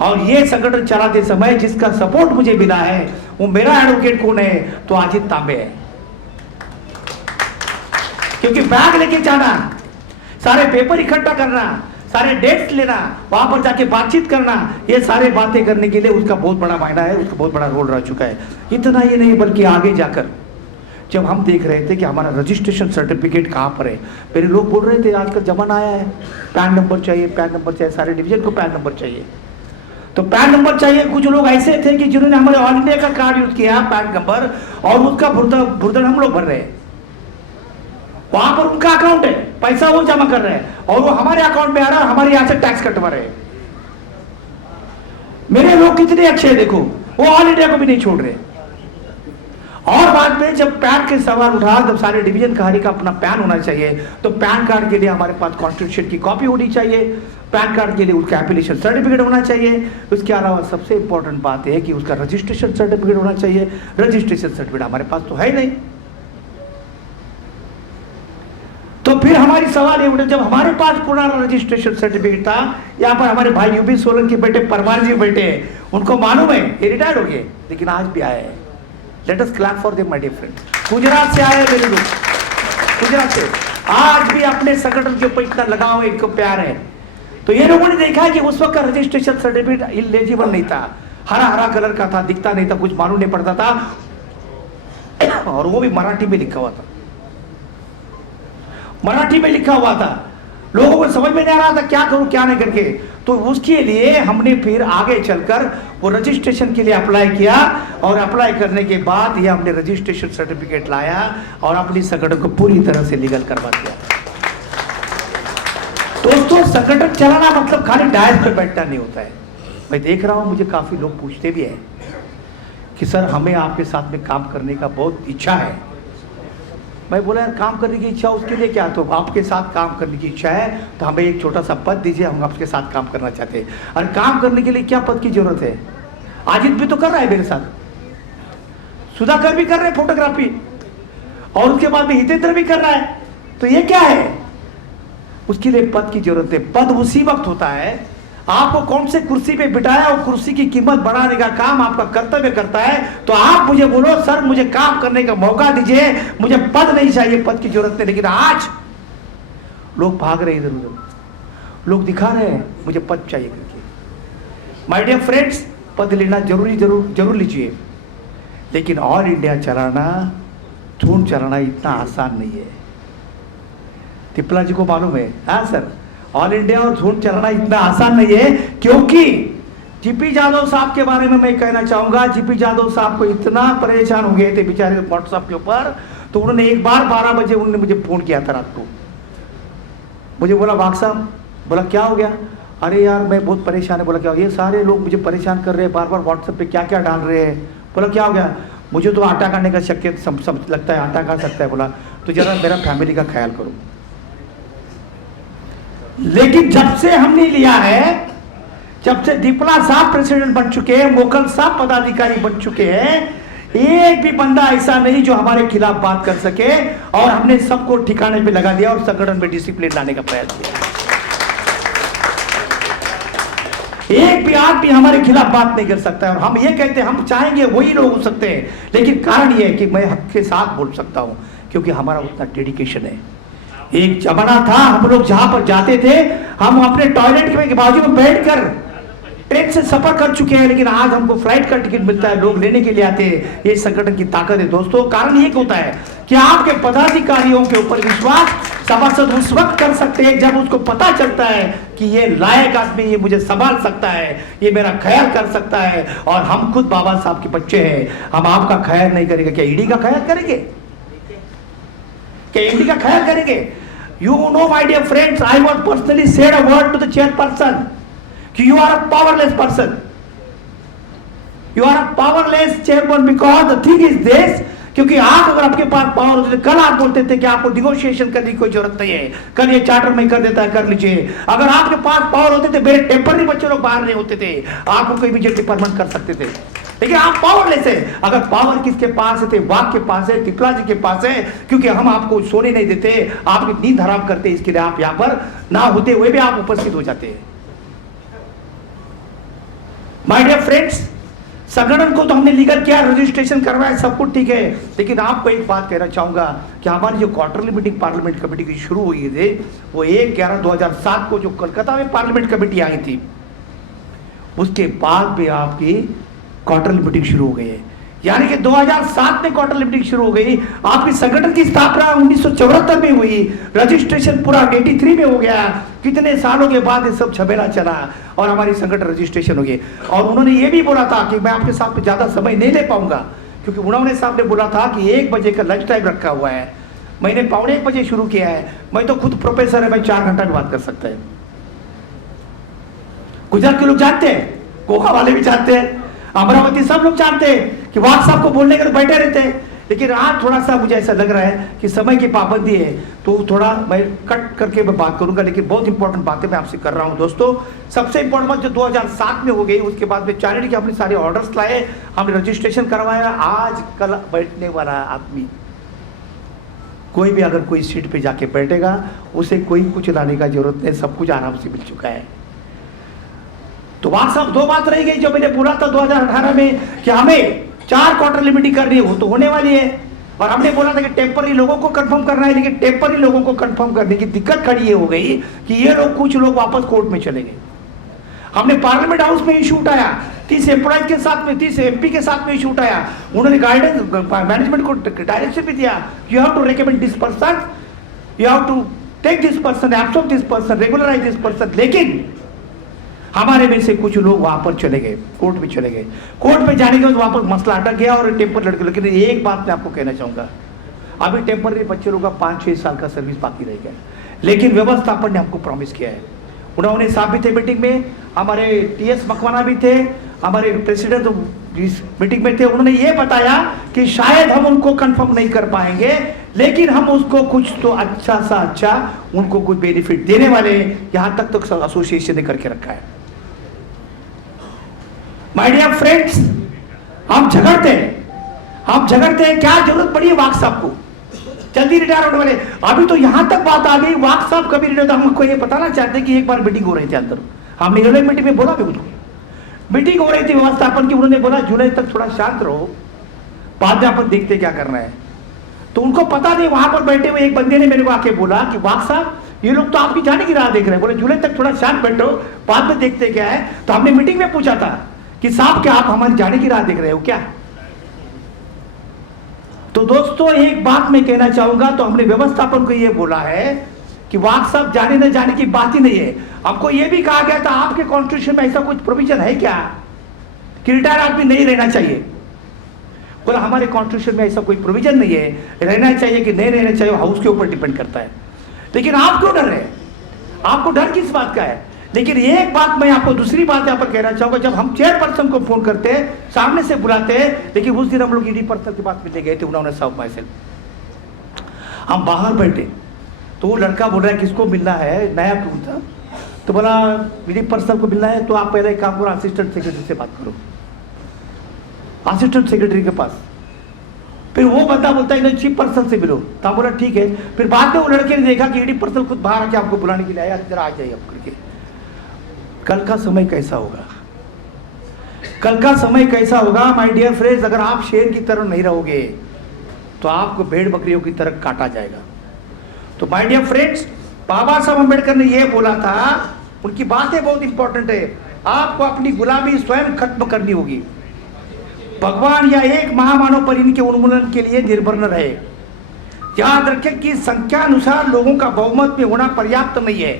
और ये संगठन चलाते समय जिसका सपोर्ट मुझे मिला है वो मेरा एडवोकेट कौन है, तो अजीत तांबे है। क्योंकि बैग लेके जाना, सारे पेपर इकट्ठा करना, सारे डेट्स लेना, वहां पर जाके बातचीत करना, ये सारे बातें करने के लिए उसका बहुत बड़ा मायना है, उसका बहुत बड़ा रोल रह चुका है। इतना ही नहीं बल्कि आगे जाकर जब हम देख रहे थे कि हमारा रजिस्ट्रेशन सर्टिफिकेट कहाँ पर है, मेरे लोग बोल रहे थे आजकल जमाना आया है, पैन नंबर चाहिए, पैन नंबर चाहिए, सारे डिवीजन को पैन नंबर चाहिए। तो पैन नंबर चाहिए। कुछ लोग ऐसे थे कि जिन्होंने हमारे ऑल इंडिया का कार्ड यूज किया पैन नंबर, और उसका भुर्दन हम लोग भर रहे हैं। वहां पर उनका अकाउंट है, पैसा वो जमा कर रहे हैं और वो हमारे अकाउंट में आ रहा है, हमारे यहां से टैक्स कटवा रहे हैं। मेरे लोग कितने अच्छे हैं देखो, वो ऑल इंडिया को भी नहीं छोड़ रहे। और बाद में जब पैन के सवाल उठा, तब सारे डिवीजन का हर एक अपना पैन होना चाहिए। तो पैन कार्ड के लिए हमारे पास कॉन्स्टिट्यूशन की कॉपी होनी चाहिए, पैन कार्ड के लिए उसका एप्लीकेशन सर्टिफिकेट होना चाहिए। उसके अलावा सबसे इंपॉर्टेंट बात है कि उसका रजिस्ट्रेशन सर्टिफिकेट होना चाहिए। रजिस्ट्रेशन सर्टिफिकेट हमारे पास तो है ही नहीं। तो फिर हमारी सवाल ये उठे, जब हमारे पास पुराना रजिस्ट्रेशन सर्टिफिकेट था, यहाँ पर हमारे भाई यूपी सोलन के बेटे परमार जी बैठे, उनको मालूम है ये रिटायर्ड हो गए, लेकिन आज भी आए हैं। Let us clap for them my dear friend. Gujarat से आए मेरे लोग, गुजरात से, आज भी अपने संगठन के ऊपर इतना लगाव है, इनको प्यार है। तो ये लोगों ने देखा है कि उस वक्त का रजिस्ट्रेशन सर्टिफिकेट इलेजिबल नहीं था, हरा हरा कलर का था, दिखता नहीं था, कुछ मालूम नहीं पड़ता था, और वो भी मराठी में लिखा हुआ था, मराठी में लिखा हुआ था। लोगों को समझ में नहीं आ रहा था क्या करूं क्या नहीं करके। तो उसके लिए हमने फिर आगे चलकर वो रजिस्ट्रेशन के लिए अप्लाई किया, और अप्लाई करने के बाद ये हमने रजिस्ट्रेशन सर्टिफिकेट लाया और अपनी संगठन को पूरी तरह से लीगल करवा दिया। दोस्तों, संगठन चलाना मतलब खाली डायस पर बैठना नहीं होता है। मैं देख रहा हूं, मुझे काफी लोग पूछते भी हैं कि सर हमें आपके साथ में काम करने का बहुत इच्छा है। मैं बोला यार काम करने की इच्छा उसके लिए क्या, तो आपके साथ काम करने की इच्छा है तो हमें एक छोटा सा पद दीजिए, हम आपके साथ काम करना चाहते हैं। और काम करने के लिए क्या पद की जरूरत है? अजित भी तो कर रहा है मेरे साथ, सुधाकर भी कर रहे हैं फोटोग्राफी, और उसके बाद में हितेंद्र भी कर रहा है, तो ये क्या है? उसके लिए पद की जरूरत है। पद उसी वक्त होता है आपको कौन से कुर्सी पे बिठाया और कुर्सी की कीमत बढ़ाने का काम आपका कर्तव्य करता है। तो आप मुझे बोलो सर मुझे काम करने का मौका दीजिए, मुझे पद नहीं चाहिए, पद की जरूरत नहीं। लेकिन आज लोग भाग रहे इधर उधर, लोग दिखा रहे हैं मुझे पद चाहिए करके। माय डियर फ्रेंड्स, पद लेना जरूर लीजिए, लेकिन ऑल इंडिया चलाना, झूठ चलाना इतना आसान नहीं है। तिपला जी को मालूम है? हाँ सर, ऑल इंडिया और झूठ चलाना इतना आसान नहीं है, क्योंकि जीपी जादव साहब के बारे में मैं कहना चाहूंगा। जीपी जादव साहब को इतना परेशान हो गए थे बेचारे व्हाट्सएप के ऊपर, तो उन्होंने एक बार 12 बजे उन्होंने मुझे फोन किया था रात को, मुझे बोला बाग साहब, बोला क्या हो गया? अरे यार मैं बहुत परेशान है। बोला क्या? ये सारे लोग मुझे परेशान कर रहे हैं, बार बार व्हाट्सएप पे क्या क्या डाल रहे हैं। बोला क्या हो गया? मुझे तो आटा काटने का शक लगता है, आटा काट सकता है। बोला तो जरा मेरा फैमिली का ख्याल करो। लेकिन जब से हमने लिया है, जब से दीपला साहब प्रेसिडेंट बन चुके हैं, मोकल साहब पदाधिकारी बन चुके हैं, एक भी बंदा ऐसा नहीं जो हमारे खिलाफ बात कर सके, और हमने सबको ठिकाने पे लगा दिया और संगठन में डिसिप्लिन लाने का प्रयास किया। एक भी आदमी हमारे खिलाफ बात नहीं कर सकता है। और हम ये कहते हैं हम चाहेंगे वही लोग हो सकते हैं, लेकिन कारण ये है कि मैं हक के साथ बोल सकता हूं, क्योंकि हमारा उतना डेडिकेशन है। एक जमाना था हम लोग जहां पर जाते थे, हम अपने टॉयलेट के बाजू में बैठकर ट्रेन से सफर कर चुके हैं, लेकिन आज हमको फ्लाइट का टिकट मिलता है, लोग लेने के लिए आते हैं। ये संगठन की ताकत है दोस्तों। कारण ये होता है कि आपके पदाधिकारियों के ऊपर विश्वास सभासद उस वक्त कर सकते हैं जब उसको पता चलता है कि ये लायक आदमी, ये मुझे संभाल सकता है, ये मेरा ख्याल कर सकता है। और हम खुद बाबा साहब के बच्चे हैं, हम आपका ख्याल नहीं करेंगे, क्या ईडी का ख्याल करेंगे? क्या ईडी का ख्याल करेंगे? You know, my dear friends, I want personally said a word to the chairperson कि you are a powerless person. You are a powerless chairman because the thing is this, क्योंकि आप अगर आपके पास पावर होते थे, कल आप बोलते थे कि आपको निगोशिएशन करने की कोई जरूरत नहीं है, कल ये चार्टर में कर देता है, कर लीजिए। अगर आपके पास पावर होते थे, मेरे टेम्पररी बच्चे लोग बाहर नहीं होते थे, आपको कोई भी डिपार्टमेंट कर सकते थे। लेकिन आप पावरलेस है। अगर पावर किसके पास है? वाक के पास है, तिपला जी के पास है, क्योंकि हम आपको सोने नहीं देते, आपकी नींद हराम करते, इसके लिए आप यहां पर ना होते हुए भी आप उपस्थित हो जाते हैं। माय डियर फ्रेंड्स, संगठन को तो हमने लीगल किया, रजिस्ट्रेशन करवाया, सब कुछ ठीक है, लेकिन आपको एक बात कहना चाहूंगा कि हमारी जो क्वार्टरली मीटिंग पार्लियामेंट कमेटी की शुरू हुई थी, वो 1/11/2007 को जो कोलकाता में पार्लियामेंट कमेटी आई थी, उसके बाद भी आपकी क्वार्टरली मीटिंग शुरू हो गई है। यानी कि 2007 में क्वार्टरली मीटिंग शुरू हो गई। आपकी संगठन की स्थापना 1974 में हुई, रजिस्ट्रेशन पूरा 83 में हो गया। कितने सालों के बाद ये सब झमेला चला और हमारी संगठन रजिस्ट्रेशन हो गई। और उन्होंने ये भी बोला था कि मैं आपके साथ में ज्यादा समय नहीं ले पाऊंगा, क्योंकि उन्होंने साहब ने बोला था कि 1 बजे का लंच टाइम रखा हुआ है, मैंने 1:15 बजे शुरू किया है। मैं तो खुद प्रोफेसर है, मैं 4 घंटा भी बात कर सकता है। गुजरात के लोग जानते हैं, गोवा वाले भी जानते हैं, अमरावती सब लोग जानते हैं कि वाक साहब को बोलने के लिए बैठे रहते हैं। लेकिन आज थोड़ा सा मुझे ऐसा लग रहा है कि समय की पाबंदी है, तो थोड़ा मैं कट करके मैं बात करूंगा, लेकिन बहुत इंपॉर्टेंट बातें मैं आपसे कर रहा हूं दोस्तों। सबसे इंपॉर्टेंट बात जो 2007 में हो गई, उसके बाद में चैरिटी के अपने सारे ऑर्डर्स लाए, हमने रजिस्ट्रेशन करवाया। आज कल बैठने वाला आदमी कोई भी अगर कोई सीट पे जाके बैठेगा, उसे कोई कुछ लाने का जरूरत नहीं, सब कुछ आराम से मिल चुका है। तो वहां सब 2 बात रह गई जो मैंने बोला था 2018 में कि हमें 4 क्वार्टर लिमिटिंग करनी है, वो तो होने वाली है। और हमने बोला था कि टेम्पररी लोगों को कंफर्म करना है, लेकिन टेम्पररी लोगों को कंफर्म करने की दिक्कत खड़ी ये हो गई कि ये लोग, कुछ लोग वापस कोर्ट में चले गए। हमने पार्लियामेंट हाउस में इशू उठाया, 30 एम्प्लॉइज के साथ में, 30 एमपी के साथ में इशू उठाया। उन्होंने गाइडेंस मैनेजमेंट को डायरेक्शन भी दिया, you have to recommend this person, you have to take this person, absorb this person, regularise this person. लेकिन हमारे में से कुछ लोग वहां पर चले गए, कोर्ट में चले गए। कोर्ट में जाने के बाद वापस मसला अटक गया और टेम्पर लड़के। लेकिन एक बात मैं आपको कहना चाहूंगा, अभी टेम्पररी बच्चे लोग का 5-6 साल का सर्विस बाकी रह गया, लेकिन व्यवस्थापन ने हमको प्रॉमिस किया है। उन्होंने साहब भी थे मीटिंग में, हमारे टीएस मकवाना भी थे, हमारे प्रेसिडेंट जिस मीटिंग में थे उन्होंने ये बताया कि शायद हम उनको कंफर्म नहीं कर पाएंगे, लेकिन हम उसको कुछ तो अच्छा सा अच्छा उनको कुछ बेनिफिट देने वाले, यहां तक तो एसोसिएशन ने करके रखा है। माय डियर फ्रेंड्स, हम झगड़ते हैं, क्या जरूरत पड़ी है वाक साहब को जल्दी रिटायर होने वाले। अभी तो यहां तक बात आ गई वाक साहब कभी रिटायर, हमको ये बताना चाहते कि एक बार मीटिंग हो रही थी अंदर, हमने एयरलाइन मीटिंग में बोला भी उसको, मीटिंग हो रही थी व्यवस्थापन की, उन्होंने बोला जुलाई तक थोड़ा शांत रहो, बाद में अपन देखते क्या करना है। तो उनको पता नहीं, वहां पर बैठे हुए एक बंदे ने मेरे को आके बोला कि वाक साहब ये लोग तो आपकी जाने की राह देख रहे हैं, बोले जुलाई तक थोड़ा शांत बैठो, बाद में देखते क्या है। तो हमने मीटिंग में पूछा था कि साहब क्या आप हमारी जाने की राह देख रहे हो क्या? तो दोस्तों एक बात मैं कहना चाहूंगा, तो हमने व्यवस्थापन को यह बोला है कि वाक साहब जाने न जाने की बात ही नहीं है। हमको यह भी कहा गया था आपके कॉन्स्टिट्यूशन में ऐसा कुछ प्रोविजन है क्या कि रिटायर आदमी नहीं रहना चाहिए? बोला हमारे कॉन्स्टिट्यूशन में ऐसा कोई प्रोविजन नहीं है, रहना चाहिए कि नहीं रहना चाहिए हाउस के ऊपर डिपेंड करता है। लेकिन आप क्यों डर रहे हैं? आपको डर किस बात का है? लेकिन एक बात मैं आपको दूसरी बात यहाँ पर कहना चाहूंगा, जब हम चेयरपर्सन को फोन करते हैं सामने से बुलाते हैं, लेकिन उस दिन हम लोग ईडी पर्सन के पास मिलने गए थे, उन्होंने साहब मैसेज, हम बाहर बैठे तो वो लड़का बोल रहा है किसको मिलना है, नया टूर था, तो बोला ईडी पर्सन को मिलना है तो आप पहले एक काम करो असिस्टेंट सेक्रेटरी से बात करो, असिस्टेंट सेक्रेटरी के पास। फिर वो बंदा बोलता है चीफ पर्सन से मिलो, तो बोला ठीक है। फिर बाद में वो लड़के ने देखा कि ईडी पर्सन खुद बाहर आके आपको बुलाने के लिए आया, जरा आ जाइए आप करके। कल का समय कैसा होगा, कल का समय कैसा होगा माय डियर फ्रेंड्स? अगर आप शेर की तरह नहीं रहोगे तो आपको भेड़ बकरियों की तरह काटा जाएगा। तो माय डियर फ्रेंड्स, बाबा साहब अम्बेडकर ने यह बोला था, उनकी बातें बहुत इंपॉर्टेंट है, आपको अपनी गुलामी स्वयं खत्म करनी होगी। भगवान या एक महामानव पर इनके उन्मूलन के लिए निर्भर न रहे। याद रखें कि संख्या अनुसार लोगों का बहुमत में होना पर्याप्त नहीं है।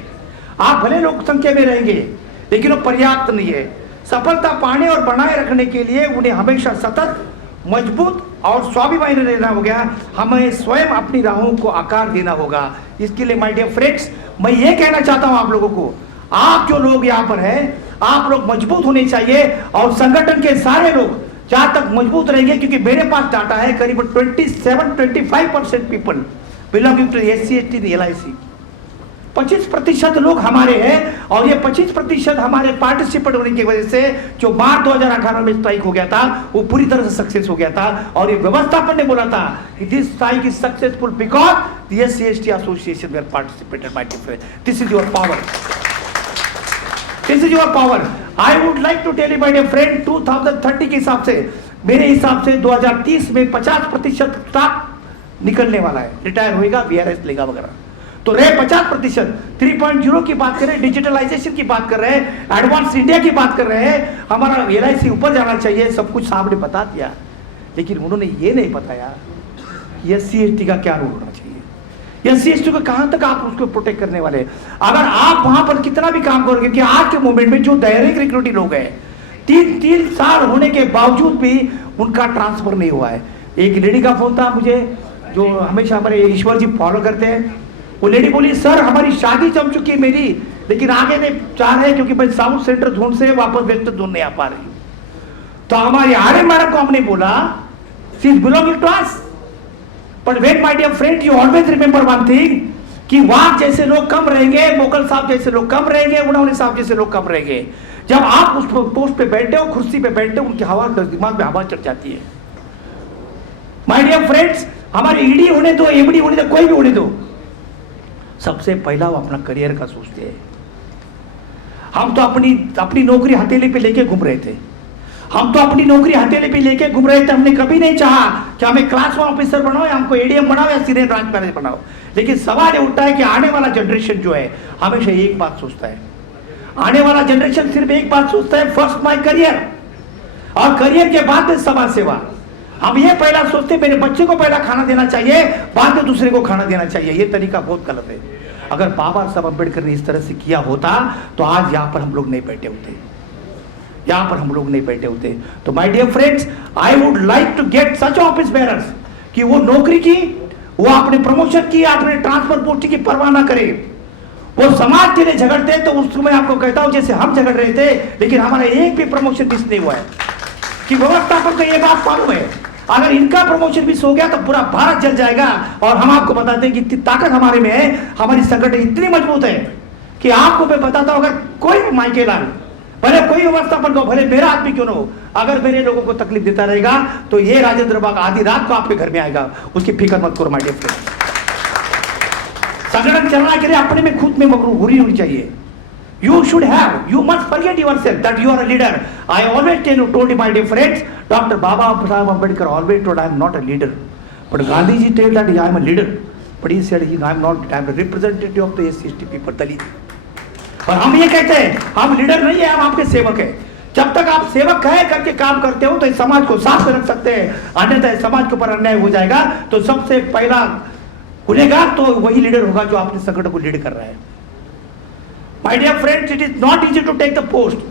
आप भले लोक संख्या में रहेंगे लेकिन वो पर्याप्त नहीं है। सफलता पाने और बनाए रखने के लिए उन्हें हमेशा सतत, मजबूत और स्वाभिमानी रहना होगा। हमें स्वयं अपनी राहों को आकार देना होगा। इसके लिए माय डियर फ्रेंड्स, मैं ये कहना चाहता हूं आप लोगों को, आप जो लोग यहाँ पर हैं, आप लोग मजबूत होने चाहिए और संगठन के सारे लोग जहां तक मजबूत रहेंगे, क्योंकि मेरे पास डाटा है करीब 27-25% people belonging to SC ST LIC, 25% लोग हमारे हैं और ये 25% हमारे पार्टिसिपेट होने की वजह से जो मार्च 2018 में स्ट्राइक हो गया था वो पूरी तरह से सक्सेस हो गया था। और ये व्यवस्थापन ने बोला था कि this strike is successful because the SC ST association were participated my dear friend. This is your power, this is your power. I would like to tell you my dear friend, 2030 के हिसाब से, मेरे हिसाब से 2030 में 50% staff निकलने वाला है, रिटायर होएगा, VRS लेगा वगैरह। तो रहे 50%, 3.0 की बात कर रहे हैं, डिजिटलाइजेशन की बात कर रहे हैं, एडवांस इंडिया की बात कर रहे हैं, हमारा LIC ऊपर जाना चाहिए, सब कुछ साहब ने बता दिया। लेकिन उन्होंने ये नहीं बताया SC ST का क्या रोल होना चाहिए, SC ST को कहां तक आप उसको प्रोटेक्ट करने वाले। अगर आप वहां पर कितना भी काम करोगे, कि आज के मोमेंट में जो डायरेक्ट रिक्रूटिंग लोग हैं, 3 साल होने के बावजूद भी उनका ट्रांसफर नहीं हुआ है। एक लेडी का फोन था मुझे, जो हमेशा हमारे ईश्वर जी फॉलो करते हैं, वो लेडी बोली सर हमारी शादी जम चुकी है मेरी, लेकिन आगे नहीं चाह रहे क्योंकि मैं साउथ सेंट्रल जोन से वापस वेस्टर्न जोन नहीं आ पा रही। तो हमारी आर्य मैडम को हमने बोला she is belonging to us, but wait my dear friend, you always remember one thing, कि वाक जैसे लोग कम रहेंगे, मोगल साहब जैसे लोग कम रहेंगे, उन्होंने साहब जैसे लोग कम रहेंगे। जब आप उस पोस्ट पे बैठे हो, कुर्सी पे बैठे हो, उनकी हवा दिमाग में हवा चढ़ जाती है। माय डियर फ्रेंड्स, हमारी ईडी होने दो, एमडी होने दो, कोई भी होने दो, सबसे पहला वो अपना करियर का सोचते हैं। हम तो अपनी नौकरी हथेली पे लेके घूम रहे थे, हम तो अपनी नौकरी हथेली पे लेके घूम रहे थे। हमने कभी नहीं चाहा कि हमें क्लास 1 ऑफिसर बनाओ या हमको ADM बनाओ या सीनियर ब्रांच मैनेजर बनाओ। लेकिन सवाल ये उठता है कि आने वाला जनरेशन जो है हमेशा एक बात सोचता है, आने वाला जनरेशन सिर्फ एक बात सोचता है, फर्स्ट माय करियर, और करियर के बाद में समाज सेवा। हम ये पहला सोचते मेरे बच्चे को पहला खाना देना चाहिए, बाद में दूसरे को खाना देना चाहिए। ये तरीका बहुत गलत है। अगर बाबा साहब अम्बेडकर ने इस तरह से किया होता तो आज यहाँ पर हम लोग नहीं बैठे होते, यहाँ पर हम लोग नहीं बैठे होते। तो my dear friends, I would like to get such office bearers कि वो नौकरी की, वो अपने प्रमोशन की, अपने ट्रांसफर पोस्टिंग की परवाह ना करे, वो समाज के लिए झगड़ते। तो उसको मैं आपको कहता हूं जैसे हम झगड़ रहे थे, लेकिन हमारा एक भी प्रमोशन मिस नहीं हुआ है। कि व्यवस्थापक को ये बात मालूम है अगर इनका प्रमोशन मिस हो गया तो पूरा भारत जल जाएगा। और हम आपको बताते हैं कि इतनी ताकत हमारे में है, हमारी संगठन इतनी मजबूत है कि आपको मैं बताता हूं, अगर कोई भी माइके लाल भले कोई व्यवस्थापन को, भले मेरा आदमी क्यों ना हो, अगर मेरे लोगों को तकलीफ देता रहेगा तो ये राजेंद्र बाग आधी रात को आपके घर में आएगा, उसकी फिक्र मत करो माय डियर फ्रेंड। संगठन चलने के लिए अपने में खुद में मगरूरी होनी चाहिए। You should have, you must forget yourself that you are a leader. I always told my dear friends, Dr. Baba Saheb Ambedkar always told I am not a leader. But Gandhi ji told that I am a leader. But he said I am not, I am a representative of the SC/ST people, Dalit. और हम ये कहते हैं हम leader नहीं है, हम आपके सेवक हैं। जब तक आप सेवक है करके काम करते हो तो इस समाज को साफ रख सकते हैं, अन्यथा इस समाज के ऊपर अन्याय हो जाएगा। तो सबसे पहला गुनेगार तो वही लीडर होगा जो अपने संगठन को लीड कर रहा है। My dear friends, it is not easy to take the post.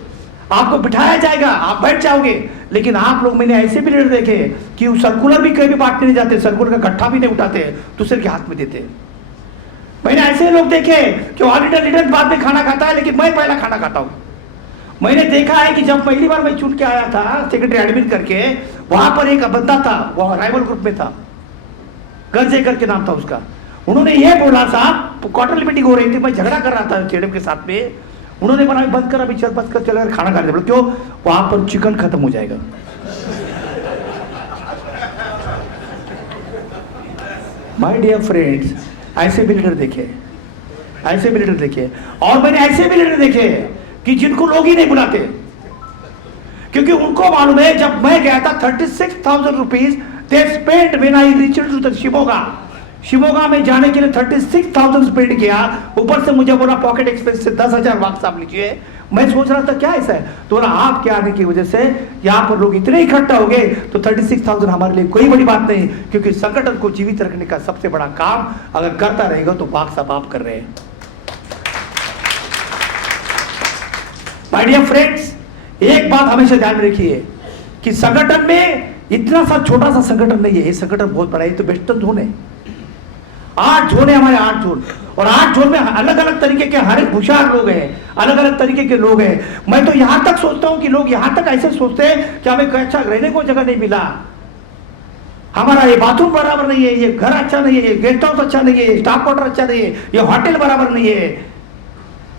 आपको बिठाया जाएगा, आप बैठ जाओगे, लेकिन आप लोग, मैंने ऐसे भी लीडर देखे कि सर्कुलर भी कहीं भी बांटने नहीं जाते, सर्कुलर का गट्ठा भी नहीं उठाते, दूसरे के हाथ में देते। मैंने ऐसे लोग देखे कि ऑडिटर लीडर बाद में खाना खाता है, लेकिन मैं पहला खाना खाता हूं। मैंने देखा है कि जब पहली बार मैं चुन के आया था सेक्रेटरी एडमिन करके, वहां पर एक बंदा था, वह राइवल ग्रुप में था, गर्जे करके नाम था उसका। उन्होंने ये बोला, साहब क्वार्टरली मीटिंग हो रही थी, मैं झगड़ा कर रहा था चेडम के साथ में, उन्होंने बोला बंद कर, अभी चल बस कर, चल खाना खा ले। बोला क्यों? वहां पर चिकन खत्म हो जाएगा। माय डियर फ्रेंड्स, ऐसे भी लीडर देखे, ऐसे भी लीडर देखे, और मैंने ऐसे भी लीडर देखे कि जिनको लोग ही नहीं बुलाते, क्योंकि उनको मालूम है जब मैं गया था 36,000 rupees they spend when I reached to the Shimoga में जाने के लिए 36,000 स्पेंड किया। ऊपर से मुझे बोला पॉकेट एक्सपेंस से 10,000 वापस आप लीजिए। मैं सोच रहा था क्या ऐसा है, तो बोला आपके आने की वजह से यहाँ पर लोग इतने इकट्ठा हो गए, तो 36,000 हमारे लिए कोई बड़ी बात नहीं, क्योंकि संगठन को जीवित रखने का सबसे बड़ा काम अगर करता रहेगा तो वापस आप कर रहे हैं। माय डियर फ्रेंड्स, एक बात हमेशा ध्यान में रखिए कि संगठन में इतना सा छोटा सा संगठन नहीं है, ये संगठन बहुत बड़ा है। तो वेस्टर्न जोन है, 8 जोन है हमारे, 8 जोन, और 8 जोन में अलग अलग तरीके के हर एक होशियार लोग हैं, अलग अलग तरीके के लोग हैं। मैं तो यहां तक सोचता हूं कि लोग यहां तक ऐसे सोचते हैं कि हमें अच्छा रहने को जगह नहीं मिला, हमारा ये बाथरूम बराबर नहीं है, ये घर अच्छा नहीं है, ये गेस्ट हाउस अच्छा नहीं है, स्टाफ क्वार्टर अच्छा नहीं है, ये होटल बराबर नहीं है।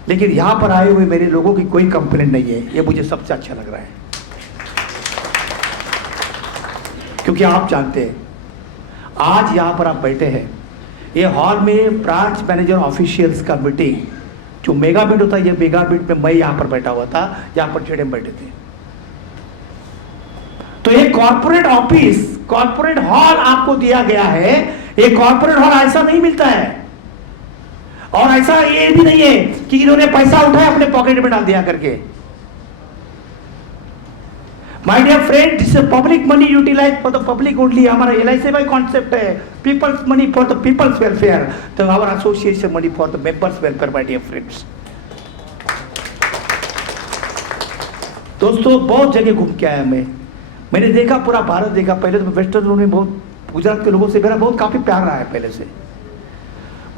लेकिन यहां पर आए हुए मेरे लोगों की कोई कंप्लेंट नहीं है, ये मुझे सबसे अच्छा लग रहा है। क्योंकि आप जानते हैं आज यहां पर आप बैठे हैं, ये हॉल में ब्रांच मैनेजर ऑफिशियल्स का मीटिंग जो मेगा बीट होता है, ये मेगा बीट में मैं यहां पर बैठा हुआ था, यहां पर छेड़े बैठे थे। तो ये कॉर्पोरेट ऑफिस, कॉर्पोरेट हॉल आपको दिया गया है। ये कॉर्पोरेट हॉल ऐसा नहीं मिलता है, और ऐसा ये भी नहीं है कि इन्होंने पैसा उठाया अपने पॉकेट में डाल दिया करके। My dear friend, this is public money utilize for the public only. हमारा LIC कॉन्सेप्ट है, people's money for the people's welfare, तो our association money for the members welfare. My dear friends, दोस्तों बहुत जगह घूम के आया मैंने देखा, पूरा भारत देखा। पहले तो वेस्टर्न जोन में बहुत, गुजरात के लोगों से मेरा बहुत काफी प्यार रहा है पहले से।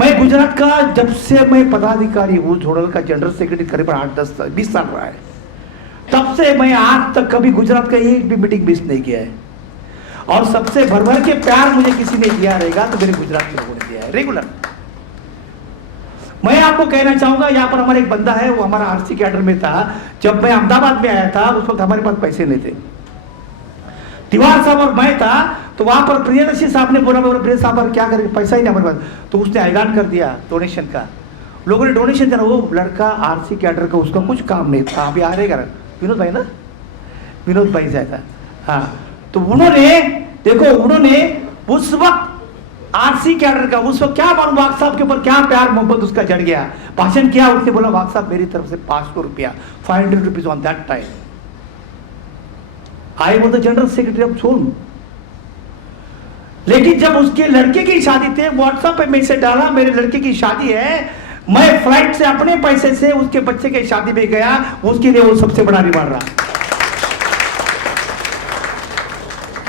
मैं गुजरात का जब से मैं पदाधिकारी हूँ, जोनल का जनरल सेक्रेटरी करीब 8-10-20 साल रहा है, तब से मैं आज तक कभी गुजरात का एक भी मीटिंग मिस नहीं किया है। और सबसे भर भर के प्यार मुझे किसी ने दिया रहेगा तो मेरे गुजरात के लोगों ने दिया है रेगुलर। मैं आपको कहना चाहूंगा, यहाँ पर हमारा एक बंदा है, वो हमारा RC कैडर में था। जब मैं अहमदाबाद में आया था उस वक्त हमारे पास पैसे नहीं थे, तिवार साहब और मैं था, तो वहां पर प्रियदर्शी साहब ने बोला प्रिय साहब क्या करेंगे, पैसा ही नहीं हमारे पास। तो उसने ऐलान कर दिया डोनेशन का, लोगों ने डोनेशन दिया। वो लड़का RC कैडर का, उसका कुछ काम नहीं था, अभी आ रहेगा विनोद भाई ना, विनोद भाई से था। हाँ, तो उन्होंने देखो, उन्होंने उस वक्त RC कैडर का, उस वक्त क्या मालूम वाघ साहब के ऊपर क्या प्यार मोहब्बत उसका जड़ गया। भाषण किया, उसने बोला वाघ साहब मेरी तरफ से 500 रुपया, 500 rupees on that time. I was the general secretary of zone. लेकिन जब उसके लड़के की शादी थी, व्हाट्सएप पे मैसेज डाला मेरे लड़के की शादी है, मैं फ्लाइट से अपने पैसे से उसके बच्चे के शादी में गया, उसके लिए वो सबसे बड़ा रिवार्ड रहा।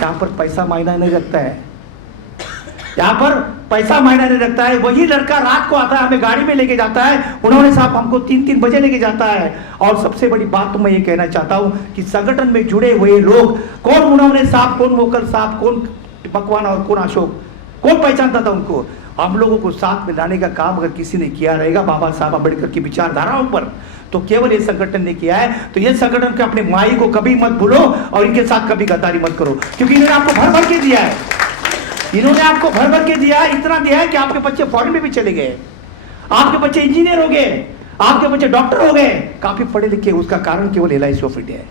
यहां पर पैसा मायना नहीं रखता है, यहाँ पर पैसा मायने नहीं रखता है। वही लड़का रात को आता है, हमें गाड़ी में लेके जाता है, उन्होंने साहब हमको 3-3 बजे लेके जाता है। और सबसे बड़ी बात तो मैं ये कहना चाहता हूँ कि संगठन में जुड़े हुए लोग, कौन उन्होंने साहब, कौन मोकल साहब, कौन पकवान और कौन अशोक, कौन पहचानता था उनको। हम लोगों को साथ में लाने का काम अगर किसी ने किया रहेगा बाबा साहब अम्बेडकर की विचारधाराओं पर, तो केवल ये संगठन ने किया है। तो ये संगठन के अपने माई को कभी मत भूलो और इनके साथ कभी गद्दारी मत करो, क्योंकि इन्होंने आपको भर भर के दिया है। इन्होंने आपको भर भर के दिया है, इतना दिया है कि आपके बच्चे फॉरेन में भी चले गए, आपके बच्चे इंजीनियर हो गए, आपके बच्चे डॉक्टर हो गए, काफी पढ़े लिखे। उसका कारण केवल LIC ऑफ इंडिया है।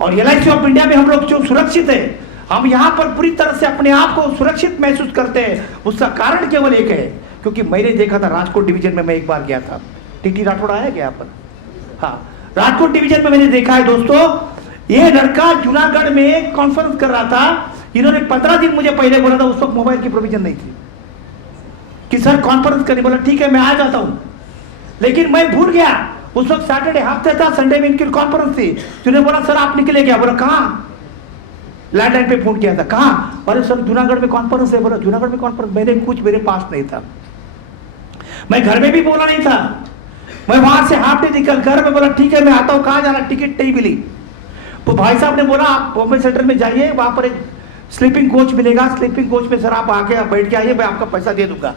और LIC ऑफ इंडिया में हम लोग जो सुरक्षित है, हम यहाँ पर पूरी तरह से अपने आप को सुरक्षित महसूस करते हैं, उसका कारण केवल एक है। क्योंकि मैंने देखा था राजकोट डिवीजन में, मैं एक बार गया था, टीटी राठौड़ आया क्या यहाँ पर? हाँ, राजकोट डिवीजन में मैंने देखा है दोस्तों, ये लड़का जूनागढ़ में कॉन्फ्रेंस कर रहा था। इन्होंने 15 दिन मुझे पहले बोला था, उस वक्त मोबाइल की प्रोविजन नहीं थी, कि सर कॉन्फ्रेंस करने। बोला ठीक है मैं आ जाता हूं, लेकिन मैं भूल गया। उस वक्त सैटरडे हफ्ते था, संडे में इनकी कॉन्फ्रेंस थी। जिन्होंने बोला सर आप निकले क्या? बोला कहाँ? लैंडलाइन पे फोन किया था, कहाँ? बोले सर जूनागढ़ में कॉन्फ्रेंस है। बोला जूनागढ़ में कॉन्फ्रेंस? मैंने कुछ मेरे पास नहीं था, मैं घर में भी बोला नहीं था। मैं वहां से हाफ डे निकल कर मैं बोला ठीक है मैं आता हूँ, कहाँ जाना? टिकट नहीं मिली। तो भाई साहब ने बोला आप बॉम्बे सेंटर में जाइए, वहां पर एक स्लीपिंग कोच मिलेगा, स्लीपिंग कोच में सर आप आके बैठ के आइए, मैं आपका पैसा दे दूंगा।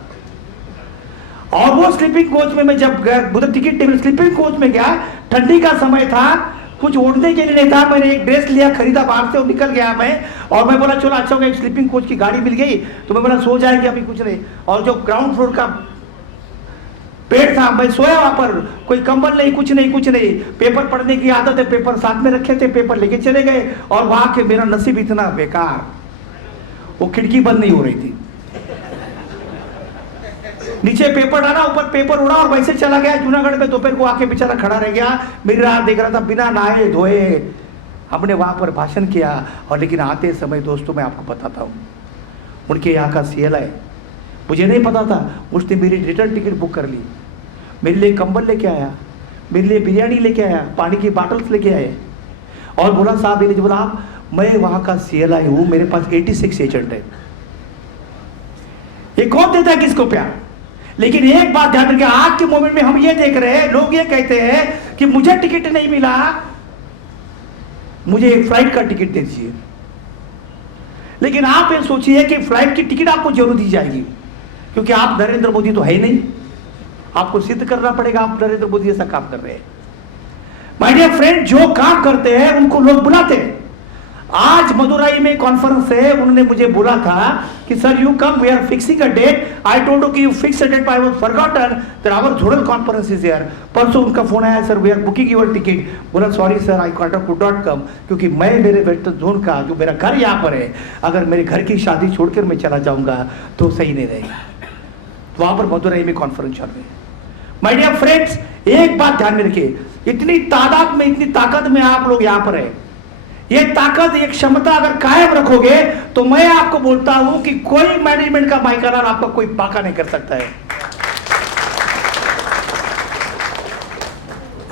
और वो स्लीपिंग कोच में मैं जब गया, उधर टिकट टेबल स्लीपिंग कोच में गया, ठंडी का समय था, कुछ ओढ़ने के लिए नहीं था। मैंने एक ड्रेस लिया, खरीदा बाहर से और निकल गया मैं। और मैं बोला चलो अच्छा हो गया, एक स्लीपिंग कोच की गाड़ी मिल गई। तो मैं बोला सो जाएगी अभी कुछ नहीं। और जो ग्राउंड फ्लोर का पेड़ था, मैं सोया वहां पर, कोई कंबल नहीं, कुछ नहीं, कुछ नहीं। पेपर पढ़ने की आदत है, पेपर साथ में रखे थे, पेपर लेके चले गए। और वहां के मेरा नसीब इतना बेकार, वो खिड़की बंद नहीं हो रही थी। नीचे पेपर डाला, ऊपर पेपर उड़ा और वैसे चला गया जूनागढ़ में। दोपहर को आके बेचारा खड़ा रह गया, मेरी राह देख रहा था, बिना नहाए धोए हमने वहां पर भाषण किया। और लेकिन आते समय दोस्तों मैं आपको बताता हूँ, उनके यहाँ का CLI मुझे नहीं पता था, उसने मेरी रिटर्न टिकट बुक कर ली, मेरे लिए कंबल लेके आया, मेरे लिए बिरयानी लेके आया, पानी की बॉटल्स लेके आए। और बोला साहब, मैंने बोला मैं वहां का CLI हूं, मेरे पास 86 एजेंट है। ये कौन देता है किसको प्यार? लेकिन एक बात ध्यान रखिए, आज के मोमेंट में हम ये देख रहे हैं, लोग ये कहते हैं कि मुझे टिकट नहीं मिला, मुझे फ्लाइट का टिकट दे दीजिए। लेकिन आप ये सोचिए कि फ्लाइट की टिकट आपको जरूर दी जाएगी, क्योंकि आप नरेंद्र मोदी तो है ही नहीं, आपको सिद्ध करना पड़ेगा आप नरेंद्र मोदी ऐसा काम कर रहे हैं। माय डियर फ्रेंड, जो काम करते हैं उनको लोग बुलाते हैं। आज मदुराई में कॉन्फ्रेंस है, उन्होंने मुझे बोला था कि sir you come, we are fixing a date. I told you कि you fix a date, I was forgotten that our zonal conference is here. परसों उनका फोन आया, sir we are booking your ticket. बोला sorry sir I could not come, क्योंकि मैं मेरे western zone का जो मेरा घर यहाँ पर है, अगर मेरे घर की शादी छोड़कर मैं चला जाऊंगा तो सही नहीं रहेगा। वहां पर मदुराई में कॉन्फ्रेंस चल रही है। माय डियर फ्रेंड्स, एक बात ध्यान में रखिए, इतनी तादाद में, इतनी ताकत में आप लोग यहाँ पर है, ये ताकत, ये क्षमता अगर कायम रखोगे तो मैं आपको बोलता हूं कि कोई मैनेजमेंट का माइकानार आपका कोई बाका नहीं कर सकता है।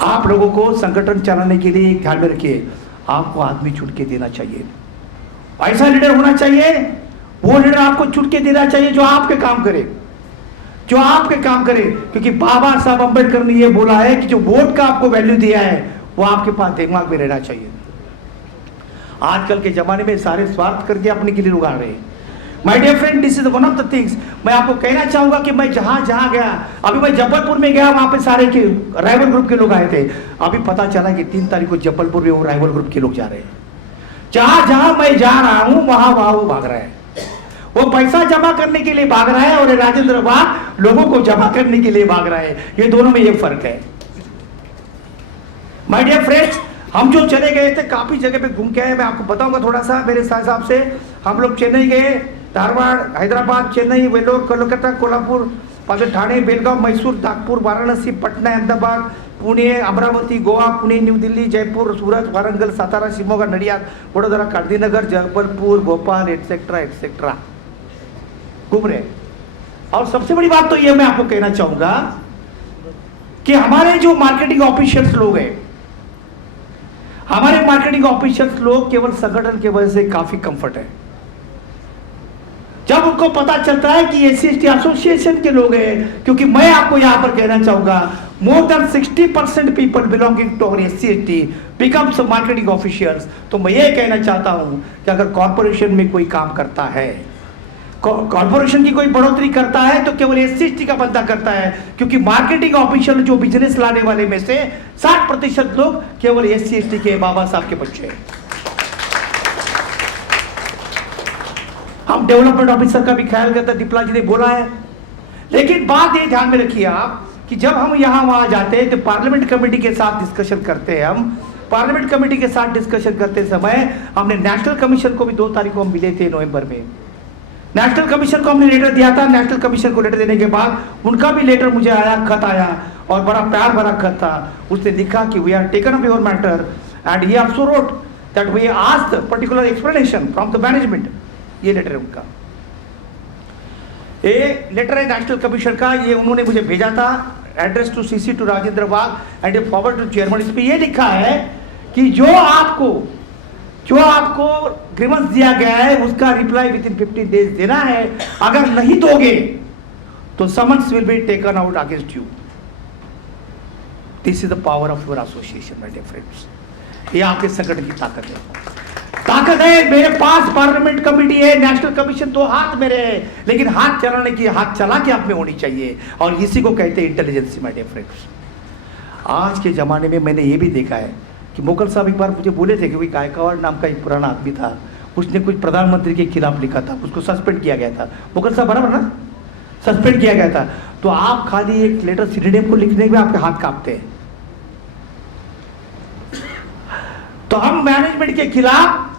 आप लोगों को संगठन चलाने के लिए ध्यान में रखिए, आपको आदमी चुन के देना चाहिए, ऐसा लीडर होना चाहिए, वो लीडर आपको चुन के देना चाहिए जो आपके काम करे, जो आपके काम करे। क्योंकि बाबा साहब अम्बेडकर ने यह बोला है कि जो वोट का आपको वैल्यू दिया है वो आपके पास दिमाग में रहना चाहिए। आजकल के जमाने में सारे स्वार्थ करके अपने के लिए उगा रहे हैं। My dear friend, this is one of the things. मैं आपको कहना चाहूंगा कि मैं जहां जहां गया, अभी मैं जबलपुर में गया, वहां पे सारे के राइवल ग्रुप के लोग आए थे। अभी पता चला कि 3 तारीख को जबलपुर में वो राइवल ग्रुप के लोग जा रहे हैं। जहां जहां मैं जा रहा हूं वहां वहां वो भाग रहा है, वो पैसा जमा करने के लिए भाग रहा है और राजेंद्र बाग लोगों को जमा करने के लिए भाग रहा है। ये दोनों में ये फर्क है। माय डियर फ्रेंड्स, हम जो चले गए थे, काफी जगह पे घूम के आए, मैं आपको बताऊंगा थोड़ा सा मेरे हिसाब से। हम लोग चेन्नई गए, धारवाड़, हैदराबाद, चेन्नई, वेलोर, कोलकाता, कोल्हापुर, ठाणे, बेलगांव, मैसूर, नागपुर, वाराणसी, पटना, अहमदाबाद, पुणे, अमरावती, गोवा, पुणे, न्यू दिल्ली, जयपुर, सूरत, वारंगल, सातारा, शिमोगा, नडियाद, वडोदरा, गांधीनगर, जबलपुर, भोपाल, एटसेट्रा एटसेट्रा घूम रहे। और सबसे बड़ी बात तो ये मैं आपको कहना चाहूंगा कि हमारे जो मार्केटिंग ऑफिशियल्स लोग हैं, हमारे मार्केटिंग ऑफिशियल्स लोग केवल संगठन की वजह से काफी कंफर्ट है। जब उनको पता चलता है कि SC/ST एसोसिएशन के लोग हैं, क्योंकि मैं आपको यहां पर कहना चाहूंगा more than 60% people belonging to SC/ST becomes marketing officials. तो मैं ये कहना चाहता हूं कि अगर कॉर्पोरेशन में कोई काम करता है, कॉर्पोरेशन की कोई बढ़ोतरी करता है, तो केवल SC/ST का बंदा करता है, क्योंकि मार्केटिंग ऑफिशियल जो बिजनेस लाने वाले में से 60% लोग केवल SC/ST के बाबा साहब के बच्चे हैं। हम डेवलपमेंट ऑफिसर का भी ख्याल करते, दीपला जी ने बोला है। लेकिन बात ये ध्यान में रखिए आप कि जब हम यहां वहां जाते हैं तो पार्लियामेंट कमेटी के साथ डिस्कशन करते हैं। हम पार्लियामेंट कमेटी के साथ डिस्कशन करते समय हमने नेशनल कमीशन को भी 2 तारीख को हम मिले थे नवंबर में। नेशनल कमीशन को हमने लेटर दिया था। नेशनल कमीशन को लेटर देने के बाद उनका भी लेटर मुझे आया, खत आया, और बड़ा प्यार भरा खत था। उसने लिखा कि we are taken up your matter and he also wrote that we asked particular explanation from the management. ये लेटर है उनका, ये लेटर है नेशनल कमीशन का। ये उन्होंने मुझे भेजा था, address to CC to Rajendra Wagh and forward to chairman. इस पे ये लिखा है कि जो आपको ग्रीवेंस दिया गया है उसका रिप्लाई विद इन 15 डेज देना है। अगर नहीं दोगे तो summons will be taken out against you. This is the power of your association my dear friends. ये आपके संगठन की ताकत है। मेरे पास पार्लियामेंट कमेटी है, नेशनल कमीशन 2 हाथ मेरे है, लेकिन हाथ चलाने की, हाथ चला के आप में होनी चाहिए, और इसी को कहते हैं इंटेलिजेंस माय डियर फ्रेंड्स। आज के जमाने में मैंने ये भी देखा है कि मोकल साहब एक बार मुझे बोले थे कि कोई गायकवाड़ नाम का एक पुराना आदमी था, उसने कुछ प्रधानमंत्री के खिलाफ लिखा था, उसको सस्पेंड किया गया था। मोकल साहब बराबर ना, सस्पेंड किया गया था। तो आप खाली एक लेटर सिटीडेम को लिखने में आपके हाथ कांपते हैं। तो हम मैनेजमेंट के खिलाफ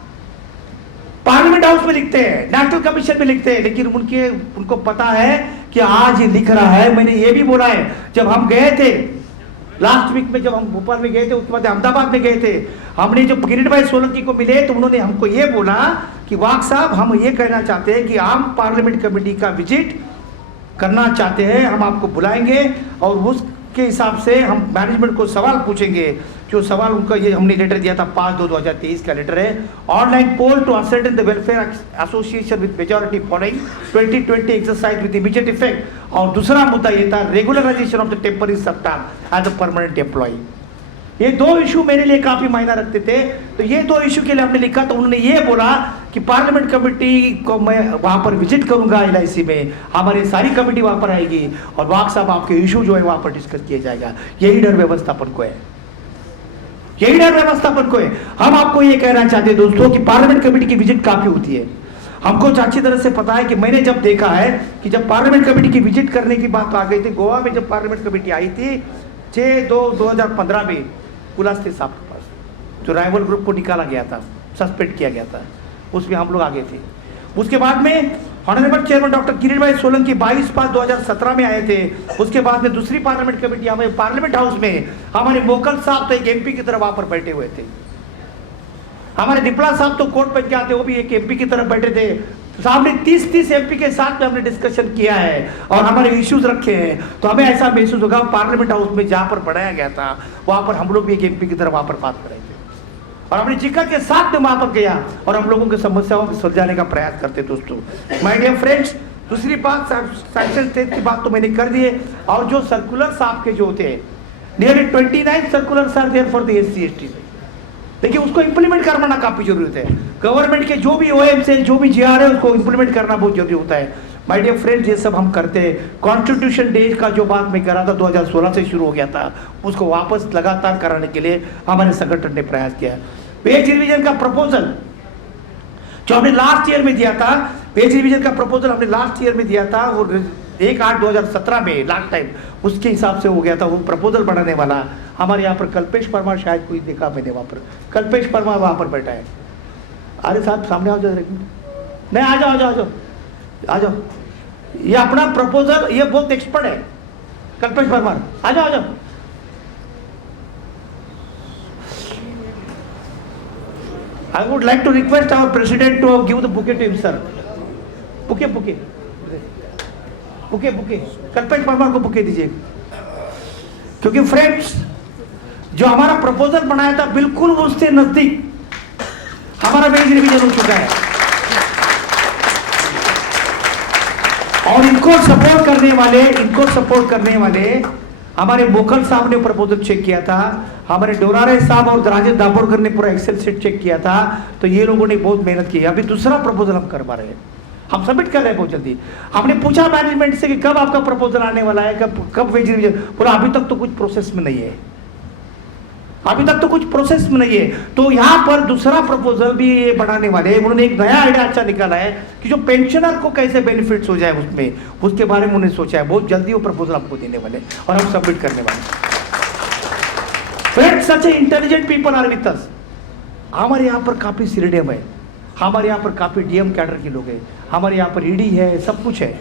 पार्लियामेंट हाउस में लिखते हैं, नेशनल कमीशन में लिखते हैं, लेकिन उनको पता है कि आज ये लिख रहा है। मैंने ये भी बोला है, जब हम गए थे लास्ट वीक में, जब हम भोपाल में गए थे, उसके बाद अहमदाबाद में गए थे, हमने जब किरीट भाई सोलंकी को मिले तो उन्होंने हमको ये बोला कि वाघ साहब हम ये कहना चाहते हैं कि हम पार्लियामेंट कमेटी का विजिट करना चाहते हैं, हम आपको बुलाएंगे और उसके हिसाब से हम मैनेजमेंट को सवाल पूछेंगे। जो सवाल उनका, ये हमने लेटर दिया था 5/2/2023 का लेटर है। Online poll to ascertain the welfare association with majority following 2020 exercise with immediate effect. और दूसरा मुद्दा ये था regularisation of the temporary staff as a permanent employee. ये 2 इशू मेरे लिए काफी मायना रखते थे। तो ये 2 इशू के लिए हमने लिखा, तो उन्होंने ये बोला कि पार्लियामेंट कमेटी को मैं वहां पर विजिट करूंगा LIC में, हमारी सारी कमेटी वहां पर आएगी और वाघ साहब आपके इशू जो है वहां पर डिस्कस किया जाएगा। यही डर व्यवस्थापन को है, यही डर व्यवस्थापन को है। हम आपको ये कहना चाहते हैं दोस्तों कि पार्लियामेंट कमेटी की विजिट काफी होती है। हमको अच्छी तरह से पता है कि मैंने जब देखा है कि जब पार्लियामेंट कमेटी की विजिट करने की बात आ गई थी, गोवा में जब पार्लियामेंट कमेटी आई थी 6/2/2015 में कुलास्ते साहब के पास, जो राइवल ग्रुप को निकाला गया था, सस्पेंड किया गया था, उसमें हम लोग आगे थे। उसके बाद में ऑनरेबल चेयरमैन डॉक्टर किरीट भाई सोलंकी 22/5/2017 में आए थे। उसके बाद में दूसरी पार्लियामेंट कमेटी हमारे पार्लियामेंट हाउस में, हमारे मोकल साहब तो एक MP की तरह वहां पर बैठे हुए थे, हमारे दीपला साहब तो कोर्ट बन के आते, वो भी एक MP की तरह बैठे थे। सामने 30 MP के साथ में हमने डिस्कशन किया है और हमारे इश्यूज रखे हैं। तो हमें ऐसा महसूस होगा पार्लियामेंट हाउस में जहां पर बढ़ाया गया था वहां पर हम लोग भी एक MP की तरह वहां पर बात करेंगे, और अपनी जिक्र के साथ में वहां पर गया और हम लोगों की समस्याओं को सुलझाने का प्रयास करते। दोस्तों माय डियर फ्रेंड्स, दूसरी बात सैंक्शन स्टेट की बात तो मैंने कर दी है। और जो सर्कुलर्स आपके जो होते हैं, nearly 29 circulars are there for the SC/ST। देखिए उसको इंप्लीमेंट करवाना काफी जरूरत है। गवर्नमेंट के जो भी OMs है, जो भी GR है, उसको इंप्लीमेंट करना बहुत जरूरी होता है। माय डियर फ्रेंड्स, ये सब हम करते हैं। कॉन्स्टिट्यूशन डे का जो बात मैं करा था 2016 से शुरू हो गया था, उसको वापस लगातार कराने के लिए हमारे संगठन ने प्रयास किया। पेज रिवीजन का प्रपोजल जो हमने लास्ट ईयर में दिया था, पेज रिवीजन का प्रपोजल हमने लास्ट ईयर में दिया था, वो 1/8/2017 में लास्ट टाइम उसके हिसाब से हो गया था। वो प्रपोजल बनाने वाला हमारे यहाँ पर कल्पेश परमार, शायद कोई देखा मैंने वहाँ पर, कल्पेश परमार वहाँ पर बैठा है। अरे साहब सामने आ जाओ, नहीं आ जाओ आ जाओ आ जाओ आ जाओ, ये अपना प्रपोजल, ये बहुत एक्सपर्ट है कल्पेश परमार, आ जाओ आ जाओ। I would like to request our president to give the bouquet to him, sir. Bouquet, bouquet, bouquet, bouquet. Kalpesh Parmar को बुके दीजिए, क्योंकि फ्रेंड्स जो हमारा प्रपोजल बनाया था बिल्कुल उससे नजदीक हमारा पेज रिवीजन हो चुका है। और इनको सपोर्ट करने वाले हमारे मोकल साहब ने प्रपोजल चेक किया था, हमारे डोरारे साहब और राजेश दाभोलकर ने पूरा एक्सेल शीट चेक किया था। तो ये लोगों ने बहुत मेहनत की। अभी दूसरा प्रपोजल हम कर पा रहे हैं, हम सबमिट कर रहे हैं बहुत जल्दी। हमने पूछा मैनेजमेंट से कि कब आपका प्रपोजल आने वाला है, कब वेज रिवीजन, पूरा अभी तक तो कुछ प्रोसेस में नहीं है, अभी तक तो कुछ प्रोसेस में नहीं है। तो यहाँ पर दूसरा प्रपोजल भी ये बढ़ाने वाले, उन्होंने एक नया आइडिया अच्छा निकाला है कि जो पेंशनर को कैसे बेनिफिट्स हो जाए उसमें, उसके बारे में उन्होंने सोचा है। बहुत जल्दी वो प्रपोजल आपको देने वाले और हम सबमिट करने वाले। Friends, such intelligent people are with us. हमारे यहाँ पर काफी सीडीएम है, हमारे यहाँ पर काफी डीएम कैडर के लोग हैं, हमारे यहाँ पर ईडी है, सब कुछ है।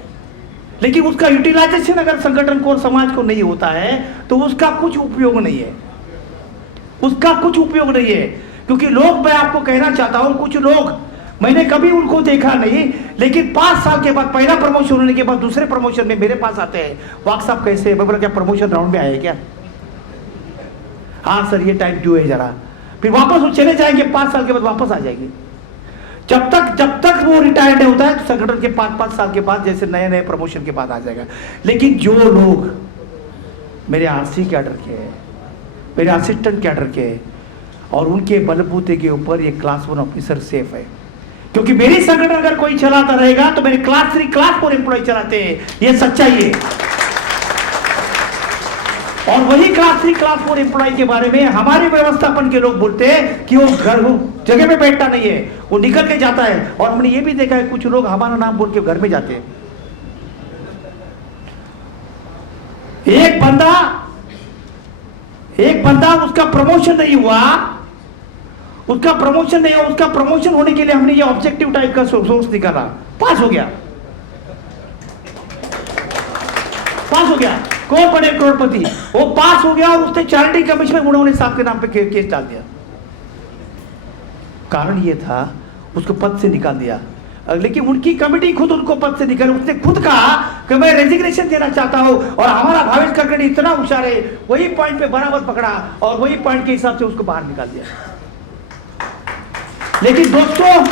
लेकिन उसका यूटिलाइजेशन अगर संगठन को और समाज को नहीं होता है तो उसका कुछ उपयोग नहीं है, उसका कुछ उपयोग नहीं है। क्योंकि लोग, मैं आपको कहना चाहता हूं, कुछ लोग मैंने कभी उनको देखा नहीं, लेकिन 5 साल के बाद, पहला प्रमोशन होने के बाद दूसरे प्रमोशन में मेरे पास आते हैं, वाक साहब कैसे है? मैं बोला क्या प्रमोशन राउंड में आए क्या? हाँ सर ये टाइम ड्यू है जरा। फिर वापस वो चले जाएंगे, 5 साल के बाद वापस आ जाएंगे। जब तक वो रिटायर्ड नहीं होता है तो संगठन के 5 साल के बाद जैसे नए प्रमोशन के बाद आ जाएगा। लेकिन जो लोग मेरे आरसी कैडर के हैं, मेरे असिस्टेंट कैडर के, और उनके बलबूते के ऊपर ये क्लास 1 ऑफिसर सेफ है। क्योंकि मेरी संगठन अगर कोई चलाता रहेगा तो मेरे क्लास 3 क्लास 4 एम्प्लॉय चलाते हैं, ये सच्चाई है। और वही क्लास 3 क्लास 4 एम्प्लॉय के बारे में हमारे व्यवस्थापन के लोग बोलते हैं कि वो जगह पे बैठता नहीं है, वो निकल के जाता है। और हमने ये भी देखा है कुछ लोग हमारा नाम बोल के घर में जाते हैं। एक बंदा उसका प्रमोशन नहीं हुआ, उसका प्रमोशन होने के लिए हमने ये ऑब्जेक्टिव टाइप का सोर्स निकाला, पास हो गया, कौन बने करोड़पति, वो पास हो गया और उसने चैरिटी कमीशन में उन्होंने साहब के नाम पे केस डाल दिया। कारण ये था उसको पद से निकाल दिया। लेकिन उनकी कमेटी खुद उनको पद से निकाली, उसने खुद कहा कि मैं रेजिग्नेशन देना चाहता हूं। और हमारा भावेश ककड़ी इतना होशियार है, वही पॉइंट पे बराबर पकड़ा और वही पॉइंट के हिसाब से उसको बाहर निकाल दिया। लेकिन दोस्तों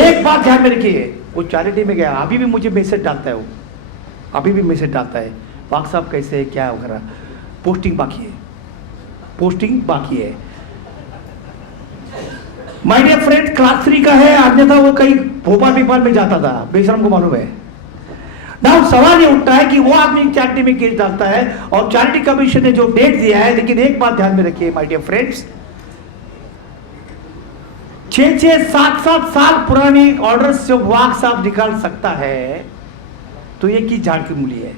एक बात ध्यान में रखिए, वो चैरिटी में गया, अभी भी मुझे मैसेज डालता है, वो अभी भी मैसेज डालता है, वाक साहब कैसे है, क्या वगैरह। पोस्टिंग बाकी है। माय डियर फ्रेंड, क्लास 3 का है, अन्यथा वो कहीं भोपाल में जाता था, बेशरम को मालूम है ना। सवाल ये उठता है कि वो आदमी चैरिटी में केस डालता है और चैरिटी कमीशन ने जो डेट दिया है। लेकिन एक बात ध्यान में रखिए माय डियर फ्रेंड्स, 6-6, 7-7 साल पुरानी ऑर्डर से वाक साहब निकाल सकता है तो ये की झाड़ की मूली है।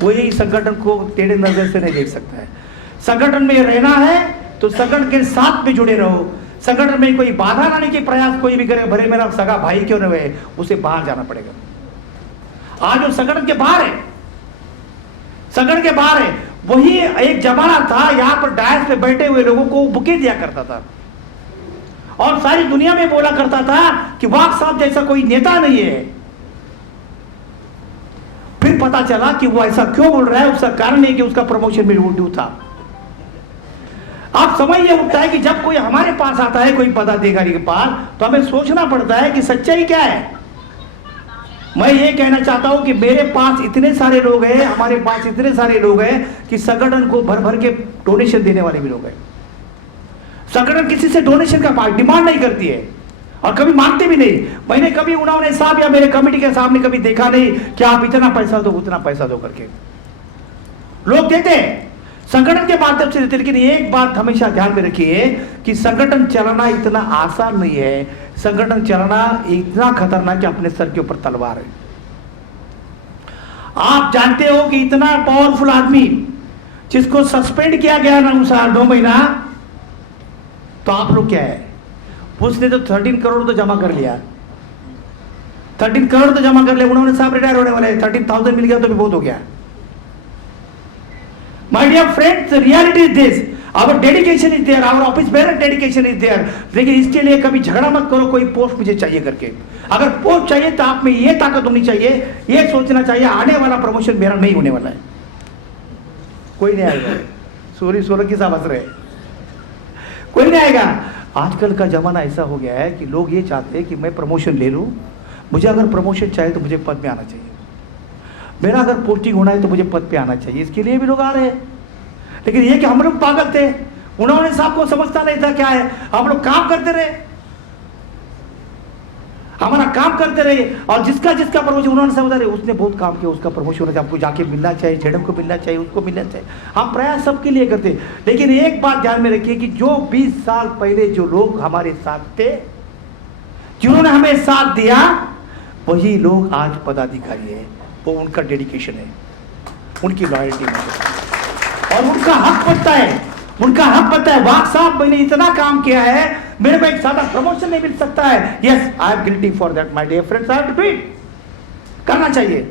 कोई संगठन को टेढ़े नजर से नहीं देख सकता है। संगठन में रहना है तो संगठन के साथ में जुड़े रहो। संगठन में कोई बाधा लाने के प्रयास कोई भी करे, भले मेरा सगा भाई क्यों न रहे, उसे बाहर जाना पड़ेगा। आज जो संगठन के बाहर है, वही एक जमाना था यहां पर डायस पे बैठे हुए लोगों को बुके दिया करता था और सारी दुनिया में बोला करता था कि वाक साहब जैसा कोई नेता नहीं है। फिर पता चला कि वो ऐसा क्यों बोल रहा है, उसका कारण है कि उसका प्रमोशन में ड्यू था। आप समझ ये उठता है कि जब कोई हमारे पास आता है, कोई पदाधिकारी के पास, तो हमें सोचना पड़ता है कि सच्चाई क्या है। मैं ये कहना चाहता हूं कि मेरे पास इतने सारे लोग हैं, हमारे पास इतने सारे लोग हैं कि संगठन को भर के डोनेशन देने वाले भी लोग हैं। संगठन किसी से डोनेशन का डिमांड नहीं करती है और कभी मांगते भी नहीं। मैंने कभी उन्होंने साहब या मेरे कमेटी के सामने कभी देखा नहीं कि आप इतना पैसा दो उतना पैसा दो करके। लोग देते हैं, संगठन के माध्यम से देते। लेकिन एक बात हमेशा ध्यान में रखिए कि संगठन चलाना इतना आसान नहीं है। संगठन चलाना इतना खतरनाक कि अपने सर के ऊपर तलवार है। आप जानते हो कि इतना पावरफुल आदमी जिसको सस्पेंड किया गया ना 9 महीना, तो आप लोग क्या है, उसने तो 13 करोड़ तो जमा कर लिया। 13 करोड़ तो जमा कर लिया। उन्होंने साहब रिटायर होने वाले, 13,000 मिल गया तो भी बहुत हो गया। My dear friends, the reality is this. Our dedication is there, our office bearer dedication is there. लेकिन इसके लिए कभी झगड़ा मत करो कोई पोस्ट मुझे चाहिए करके। अगर पोस्ट चाहिए तो आप में ये ताकत होनी चाहिए, ये सोचना चाहिए आने वाला प्रमोशन मेरा नहीं होने वाला है, कोई नहीं आएगा। सोलह की साहब हंस रहे, कोई नहीं आएगा। आजकल का जमाना ऐसा हो गया है कि लोग ये चाहते हैं कि मैं प्रमोशन ले लूं, मुझे अगर प्रमोशन चाहिए तो मुझे पद में आना चाहिए, मेरा अगर पोस्टिंग होना है तो मुझे पद पे आना चाहिए, इसके लिए भी लोग आ रहे हैं। लेकिन ये कि हम लोग पागल थे, उन्होंने साहब को समझता नहीं था क्या है, हम लोग काम करते रहे, हमारा काम करते रहे, और जिसका जिसका प्रमोशन उन्होंने समझा रहे उसने बहुत काम किया, उसका प्रमोशन होना चाहिए, हमको जाके मिलना चाहिए, जेडम को मिलना चाहिए, उसको मिलना चाहिए, हम प्रयास सबके लिए करते। लेकिन एक बात ध्यान में रखिए कि जो 20 साल पहले जो लोग हमारे साथ थे, जिन्होंने हमें साथ दिया, वही लोग आज पदाधिकारी है, वो उनका डेडिकेशन है, उनकी लॉयल्टी है, और उनका हक बनता है, उनका हक बनता है। वाह साहब मैंने इतना काम किया है, मेरे को एक सादा प्रमोशन नहीं मिल सकता है, yes I am guilty for that my dear friends, I have to do it, करना चाहिए।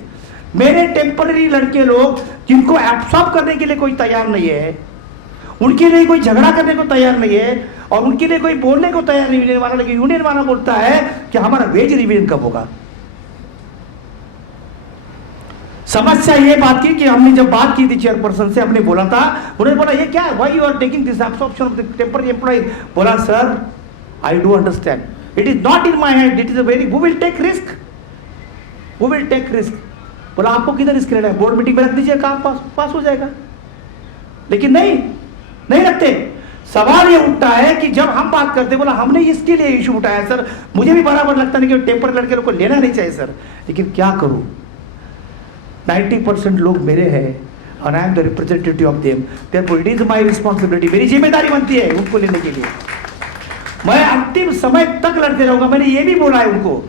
मेरे टेम्पररी लड़के लोग जिनको एब्सॉर्ब करने के लिए कोई तैयार नहीं है, उनके लिए कोई झगड़ा करने को तैयार नहीं है, और उनके लिए कोई बोलने को तैयार नहीं यूनियन वाला, लेकिन यूनियन वाला बोलता है कि हमारा वेज रिवीजन कब होगा। समस्या ये बात की कि हमने जब बात की थी चेयरपर्सन से, हमने बोला था, उन्होंने बोला ये क्या है, why you are taking this absorption of the temporary employees. बोला sir I do understand, it is not in my hand, it is a very, we will take risk, we will take risk. बोला आपको किधर risk लेना है, board meeting में रख दीजिए, काम पास हो जाएगा। लेकिन नहीं रखते। सवाल ये उठता है कि जब हम बात करते, बोला हमने इसके लिए इशू उठाया सर, मुझे भी बराबर लगता नहीं कि टेम्पर लड़के लोग को लेना नहीं चाहिए सर, लेकिन क्या करूं, 90% लोग मेरे हैं और I am the representative of them, therefore it is my responsibility, मेरी जिम्मेदारी बनती है उनको लेने के लिए, मैं अंतिम समय तक लड़ते रहूंगा। मैंने ये भी बोला है उनको,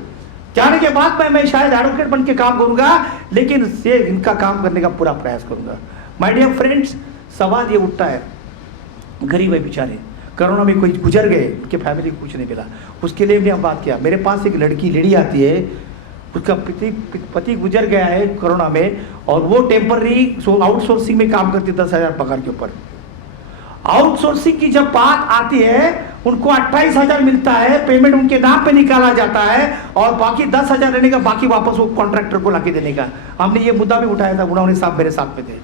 जाने के बाद मैं शायद एडवोकेट बन के काम करूंगा, लेकिन से इनका काम करने का पूरा प्रयास करूंगा। माय डियर फ्रेंड्स, सवाल ये उठता है, गरीब है बेचारे, कोरोना में कोई गुजर गए, उनके फैमिली को कुछ नहीं मिला, उसके लिए भी हम बात किया। मेरे पास एक लेडी आती है, उसका पति गुजर गया है कोरोना में, और वो टेम्पररी आउटसोर्सिंग में काम करती, 10,000 पगार के ऊपर। आउटसोर्सिंग की जब बात आती है, उनको 28,000 मिलता है, पेमेंट उनके नाम पे निकाला जाता है, और बाकी 10,000 रहने का, बाकी वापस वो कॉन्ट्रैक्टर को लाके देने का। हमने ये मुद्दा भी उठाया था, उन्होंने साहब मेरे साथ में थे।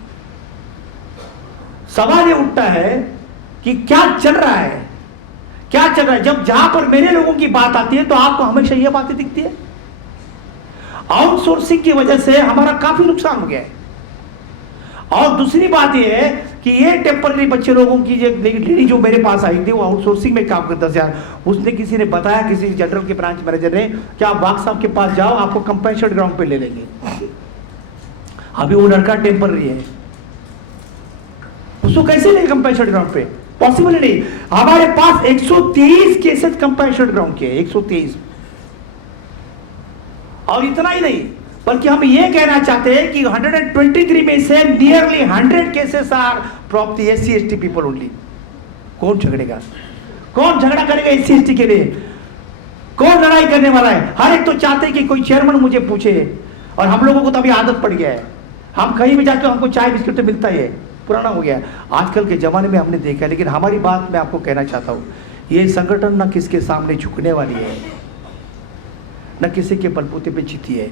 सवाल ये उठता है कि क्या चल रहा है, क्या चल रहा है। जब जहां पर मेरे लोगों की बात आती है तो आपको हमेशा ये बातें दिखती है। आउटसोर्सिंग की वजह से हमारा काफी नुकसान हो गया है। और दूसरी बात यह है कि ये टेम्पररी बच्चे लोगों की लेडी जो मेरे पास आई थी, वो आउटसोर्सिंग में काम करता 10,000, उसने किसी ने बताया, किसी जनरल के ब्रांच मैनेजर ने, कि आप वाक साहब के पास जाओ, आपको कंपेंसेटेड ग्राउंड पे ले लेंगे। अभी वो लड़का टेम्पररी है, उसको कैसे लेंगे कंपेंसेटेड ग्राउंड पे, पॉसिबल ही नहीं। हमारे पास 123 केसेस कंपेंसेटेड ग्राउंड के, 123। और इतना ही नहीं, बल्कि हम ये कहना चाहते हैं कि 123 में से nearly 100 cases are from the SC ST people only. कौन झगड़ेगा, कौन झगड़ा करेगा SC ST के लिए, कौन लड़ाई करने वाला है। हर एक तो चाहते हैं कि कोई चेयरमैन मुझे पूछे, और हम लोगों को तो अभी आदत पड़ गया है, हम कहीं भी जाते हो हमको चाय बिस्किट तो मिलता ही है, पुराना हो गया आजकल के जमाने में, हमने देखा है। लेकिन हमारी बात मैं आपको कहना चाहता हूँ, ये संगठन न किसके सामने झुकने वाली है, न किसी के बलबूते पे जीती है।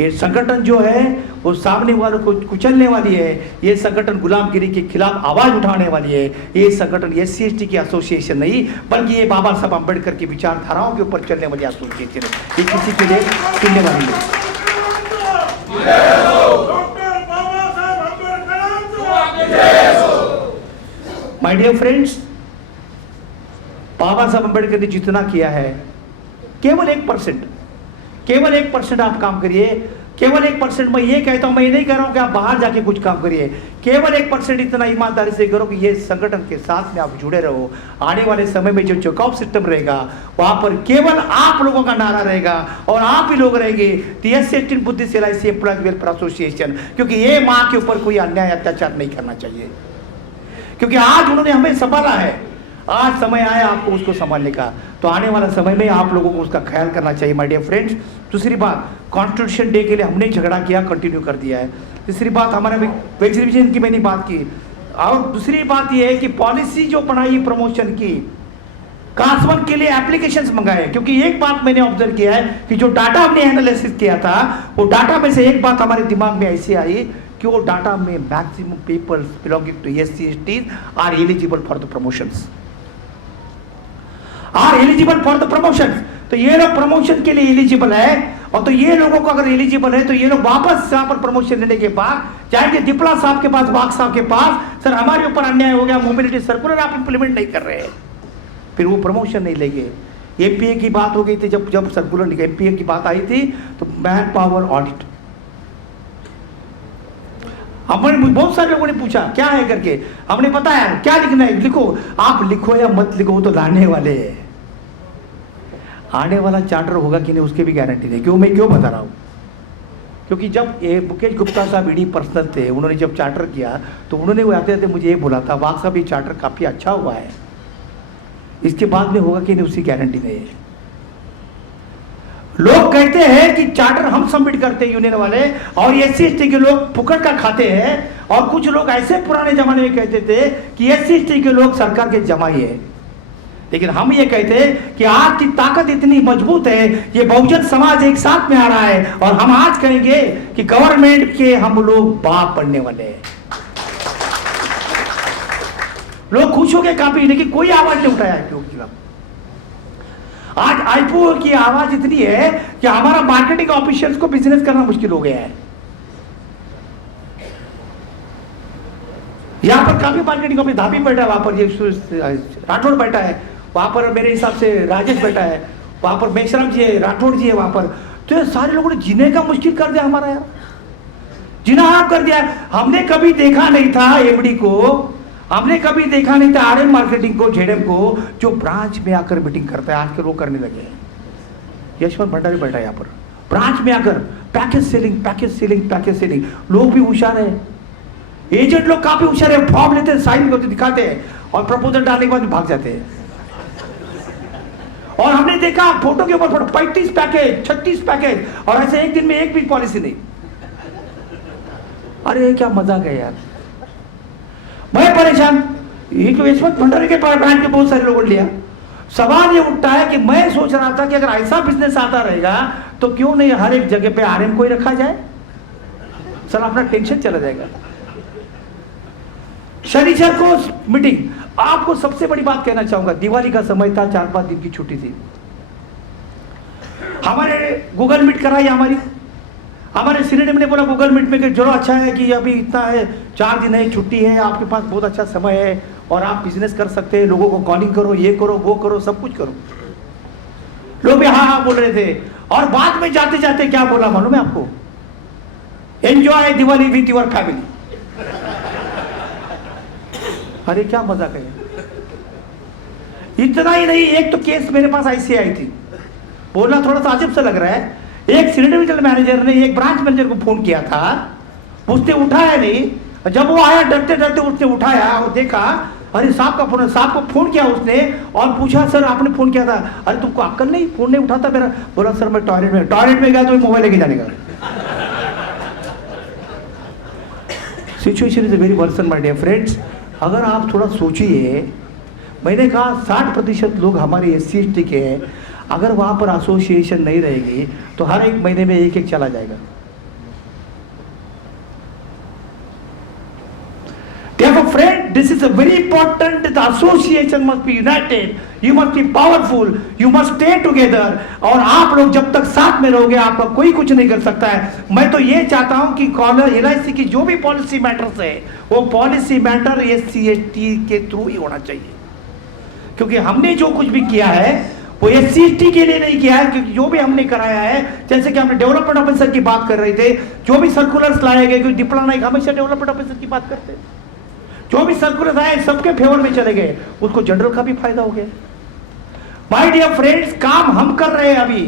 ये संगठन जो है वो सामने वालों को कुचलने वाली है। ये संगठन गुलामगिरी के खिलाफ आवाज उठाने वाली है। ये संगठन SC ST की एसोसिएशन नहीं, बल्कि ये बाबा साहब अम्बेडकर की विचारधाराओं के ऊपर चलने वाली एसोसिएशन है। ये किसी के लिए सुनने वाली है। माय डियर फ्रेंड्स, बाबा साहब अम्बेडकर ने जितना किया है, केवल 1%, केवल 1% आप काम करिए। केवल 1%, मैं ये कहता हूं, मैं ये नहीं कह रहा हूं कि आप बाहर जाके कुछ काम करिए, केवल 1% इतना ईमानदारी से करो कि ये संगठन के साथ में आप जुड़े रहो। आने वाले समय में जो चेकआउट सिस्टम रहेगा, वहां पर केवल आप लोगों का नारा रहेगा, और आप ही लोग रहेंगे SC ST Buddhist LIC employees welfare association, क्योंकि ये माँ के ऊपर कोई अन्याय अत्याचार नहीं करना चाहिए, क्योंकि आज उन्होंने हमें संभाला है, आज समय आया आपको उसको संभालने का, तो आने वाला समय में आप लोगों को उसका ख्याल करना चाहिए माय डियर फ्रेंड्स। दूसरी बात, कॉन्स्टिट्यूशन डे के लिए हमने झगड़ा किया, कंटिन्यू कर दिया है। तीसरी बात, हमारे वेज रिविजन की मैंने बात की, और दूसरी बात यह है कि पॉलिसी जो बनाई प्रमोशन की, क्लास 1 के लिए एप्लीकेशंस मंगाए, क्योंकि एक बात मैंने ऑब्जर्व किया है कि जो डाटा हमने एनालिसिस किया था, वो डाटा में से एक बात हमारे दिमाग में ऐसी आई कि वो डाटा में maximum people belonging to SC ST are eligible for the promotions, are eligible for the promotions। तो ये लोग प्रमोशन के लिए एलिजिबल है, और तो ये लोगों को अगर एलिजिबल है तो ये लोग वापस यहाँ पर प्रमोशन लेने के बाद जाएंगे दिपला साहब के पास, बाग साहब के पास, सर हमारे ऊपर अन्याय हो गया, मोबिलिटी सर्कुलर आप इंप्लीमेंट नहीं कर रहे हैं, फिर वो प्रमोशन नहीं लेंगे। एमपीए की बात हो गई थी, जब सर्कुलर एमपीए की बात आई थी तो मैन पावर ऑडिट, हमने बहुत सारे लोगों ने पूछा क्या है करके, हमने बताया क्या लिखना है, लिखो, आप लिखो या मत लिखो, वो तो लाने वाले हैं, आने वाला चार्टर होगा कि नहीं उसकी भी गारंटी नहीं। मैं क्यों बता रहा हूँ, क्योंकि जब मुकेश गुप्ता साहब ईडी पर्सनल थे, उन्होंने जब चार्टर किया तो उन्होंने वो आते आते मुझे ये बोला था, वाघ साहब ये चार्टर काफ़ी अच्छा हुआ है, इसके बाद में होगा कि नहीं उसकी गारंटी नहीं है। लोग कहते हैं कि चार्टर हम सबमिट करते हैं यूनियन वाले, और SC/ST के लोग फुकट का खाते हैं, और कुछ लोग ऐसे पुराने जमाने में कहते थे कि SC/ST के लोग सरकार के जमाई है, लेकिन हम ये कहते हैं कि आज की ताकत इतनी मजबूत है, ये बहुजन समाज एक साथ में आ रहा है, और हम आज कहेंगे कि गवर्नमेंट के हम लोग बाप बनने वाले हैं। लोग खुश हो गए काफी, लेकिन कोई आवाज नहीं उठाया क्यों खिलाफ। आज आईपीओ की आवाज इतनी है कि हमारा मार्केटिंग ऑफिशियल्स को बिजनेस करना मुश्किल हो गया है। यहां पर काफी मार्केटिंग ऑफिस, धाबी बैठा है, वहां पर ये राठौड़ बैठा है, वहां पर मेरे हिसाब से राजेश बैठा है, वहां पर मेघराम जी है, राठौड़ जी है वहां पर, तो ये सारे लोगों ने जीने का मुश्किल कर दिया हमारा यार, जीना आप कर दिया। हमने कभी देखा नहीं था एमडी को, हमने कभी देखा नहीं था आरएम मार्केटिंग को, जेडएम को, जो ब्रांच में आकर मीटिंग करता है। आज के लोग करने लगे हैं। यशवंत भंडारी बैठा है यहाँ पर, ब्रांच में आकर package selling, package selling, package selling. लोग भी होशियार है, एजेंट लोग काफी होशियार है, फॉर्म लेते हैं, साइन करते दिखाते हैं, और प्रपोजल डालने के बाद भाग जाते हैं। और हमने देखा फोटो के ऊपर 35 पैकेज, 36 पैकेज, और ऐसे एक दिन में एक भी पॉलिसी नहीं। अरे क्या मजाक है यार, मैं परेशान। ये तो यशवंत भंडारी के ब्रांड के बहुत सारे लोगों ने लिया। सवाल ये उठता है कि मैं सोच रहा था कि अगर ऐसा बिजनेस आता रहेगा तो क्यों नहीं हर एक जगह पे आरएम को ही रखा जाए, सर अपना टेंशन चला जाएगा। शनिचर को मीटिंग, आपको सबसे बड़ी बात कहना चाहूंगा, दिवाली का समय था, 4-5 दिन की छुट्टी थी, हमारे गूगल मीट कराई, हमारे सीनियर ने बोला गूगल मीट में कि चलो अच्छा है कि अभी इतना है, 4 दिन है, छुट्टी है, आपके पास बहुत अच्छा समय है और आप बिजनेस कर सकते हैं, लोगों को कॉलिंग करो, ये करो, वो करो, सब कुछ करो। लोग भी हाँ हाँ बोल रहे थे, और बाद में जाते जाते क्या बोला मालूम है आपको, enjoy Diwali with your family. अरे क्या मजाक है। इतना ही नहीं, एक तो केस मेरे पास ऐसी आई थी, बोलना थोड़ा सा अजीब सा लग रहा है। एक सीनियर डिविजनल मैनेजर ने एक ब्रांच मैनेजर को फोन किया था, उसने उठाया नहीं। जब वो आया डरते डरते उसने उठाया और देखा, अरे साहब का फोन, साहब को फोन किया उसने और पूछा सर आपने फोन किया था, अरे तुमको अक्ल नहीं, फोन नहीं उठाता मेरा। बोला सर मैं टॉयलेट में गया तो मोबाइल लेके जाने का। Situation is very worsen my dear friends. अगर आप थोड़ा सोचिए, मैंने कहा 60% लोग हमारे SC/ST के हैं, अगर वहां पर एसोसिएशन नहीं रहेगी तो हर एक महीने में एक चला जाएगा। Therefore, friend, this is a very important. The association must be united. You must be powerful. You must stay together. और आप लोग जब तक साथ में रहोगे आपका कोई कुछ नहीं कर सकता है। मैं तो ये चाहता हूं कि कॉलर LIC की जो भी पॉलिसी मैटर्स है वो पॉलिसी मैटर SC/ST के थ्रू ही होना चाहिए, क्योंकि हमने जो कुछ भी किया है वो SC/ST के लिए नहीं किया है। क्योंकि जो भी हमने कराया है, जैसे कि हमने डेवलपमेंट ऑफिसर की बात कर रहे थे, जो भी सर्कुलर्स लाए गए, क्योंकि डिप्लोमा नाइक हमेशा डेवलपमेंट ऑफिसर की बात करते हैं, जो भी सर्कुलर्स आए सबके फेवर में चले गए, उसको जनरल का भी फायदा हो गया। माय डियर फ्रेंड्स, काम हम कर रहे हैं, अभी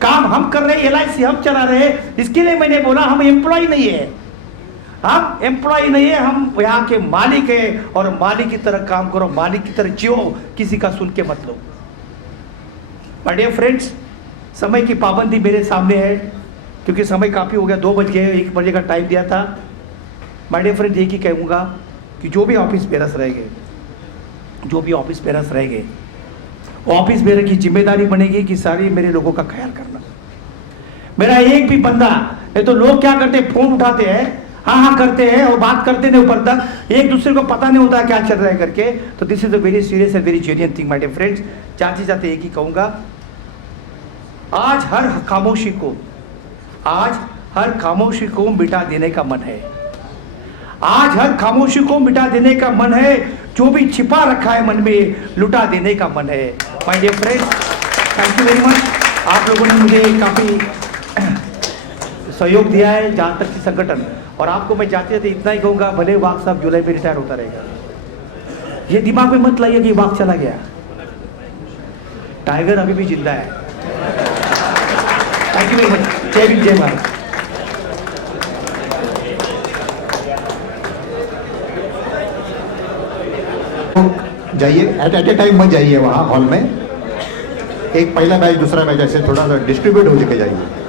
काम हम कर रहे हैं, LIC हम चला रहे हैं। इसके लिए मैंने बोला हम एम्प्लॉय नहीं है, हम एम्प्लॉय नहीं है, हम यहाँ के मालिक है, और मालिक की तरह काम करो, मालिक की तरह जियो, किसी का सुन के मत लो। माय डियर फ्रेंड्स, समय की पाबंदी मेरे सामने है, क्योंकि समय काफ़ी हो गया, 2 बज गए, 1 बजे का टाइम दिया था। माय डियर फ्रेंड्स, एक ही कहूँगा कि जो भी ऑफिस बेरस रहेंगे, जो भी ऑफिस बेरस रहेंगे, ऑफिस बेरर की जिम्मेदारी बनेगी कि सारी मेरे लोगों का ख्याल करना। मेरा एक भी बंदा, ये तो लोग क्या करते हैं, फोन उठाते हैं, हाँ हाँ करते हैं और बात करते नहीं, ऊपर तक एक दूसरे को पता नहीं होता क्या चल रहा है करके। तो this is a very serious and very genuine thing my dear friends. जाते जाते एक ही कहूँगा, आज हर खामोशी को मिटा देने का मन है। आज हर खामोशी को मिटा देने का मन है, जो भी छिपा रखा है मन में लुटा देने का मन है। My dear friends, thank you very much. आप लोगों ने मुझे काफ़ी सहयोग दिया है जहाँ तक कि संगठन, और आपको मैं जाते जाते इतना ही कहूँगा, भले वाघ साहब जुलाई में रिटायर होता रहेगा, ये दिमाग में मत लाइए कि वाघ चला गया, टाइगर अभी भी जिंदा है। Thank you very much. जय भीम, जय भारत। जाइए एट ए टाइम मत जाइए वहाँ हॉल में, एक पहला बैच दूसरा बैच ऐसे थोड़ा सा डिस्ट्रीब्यूट हो के जाइए।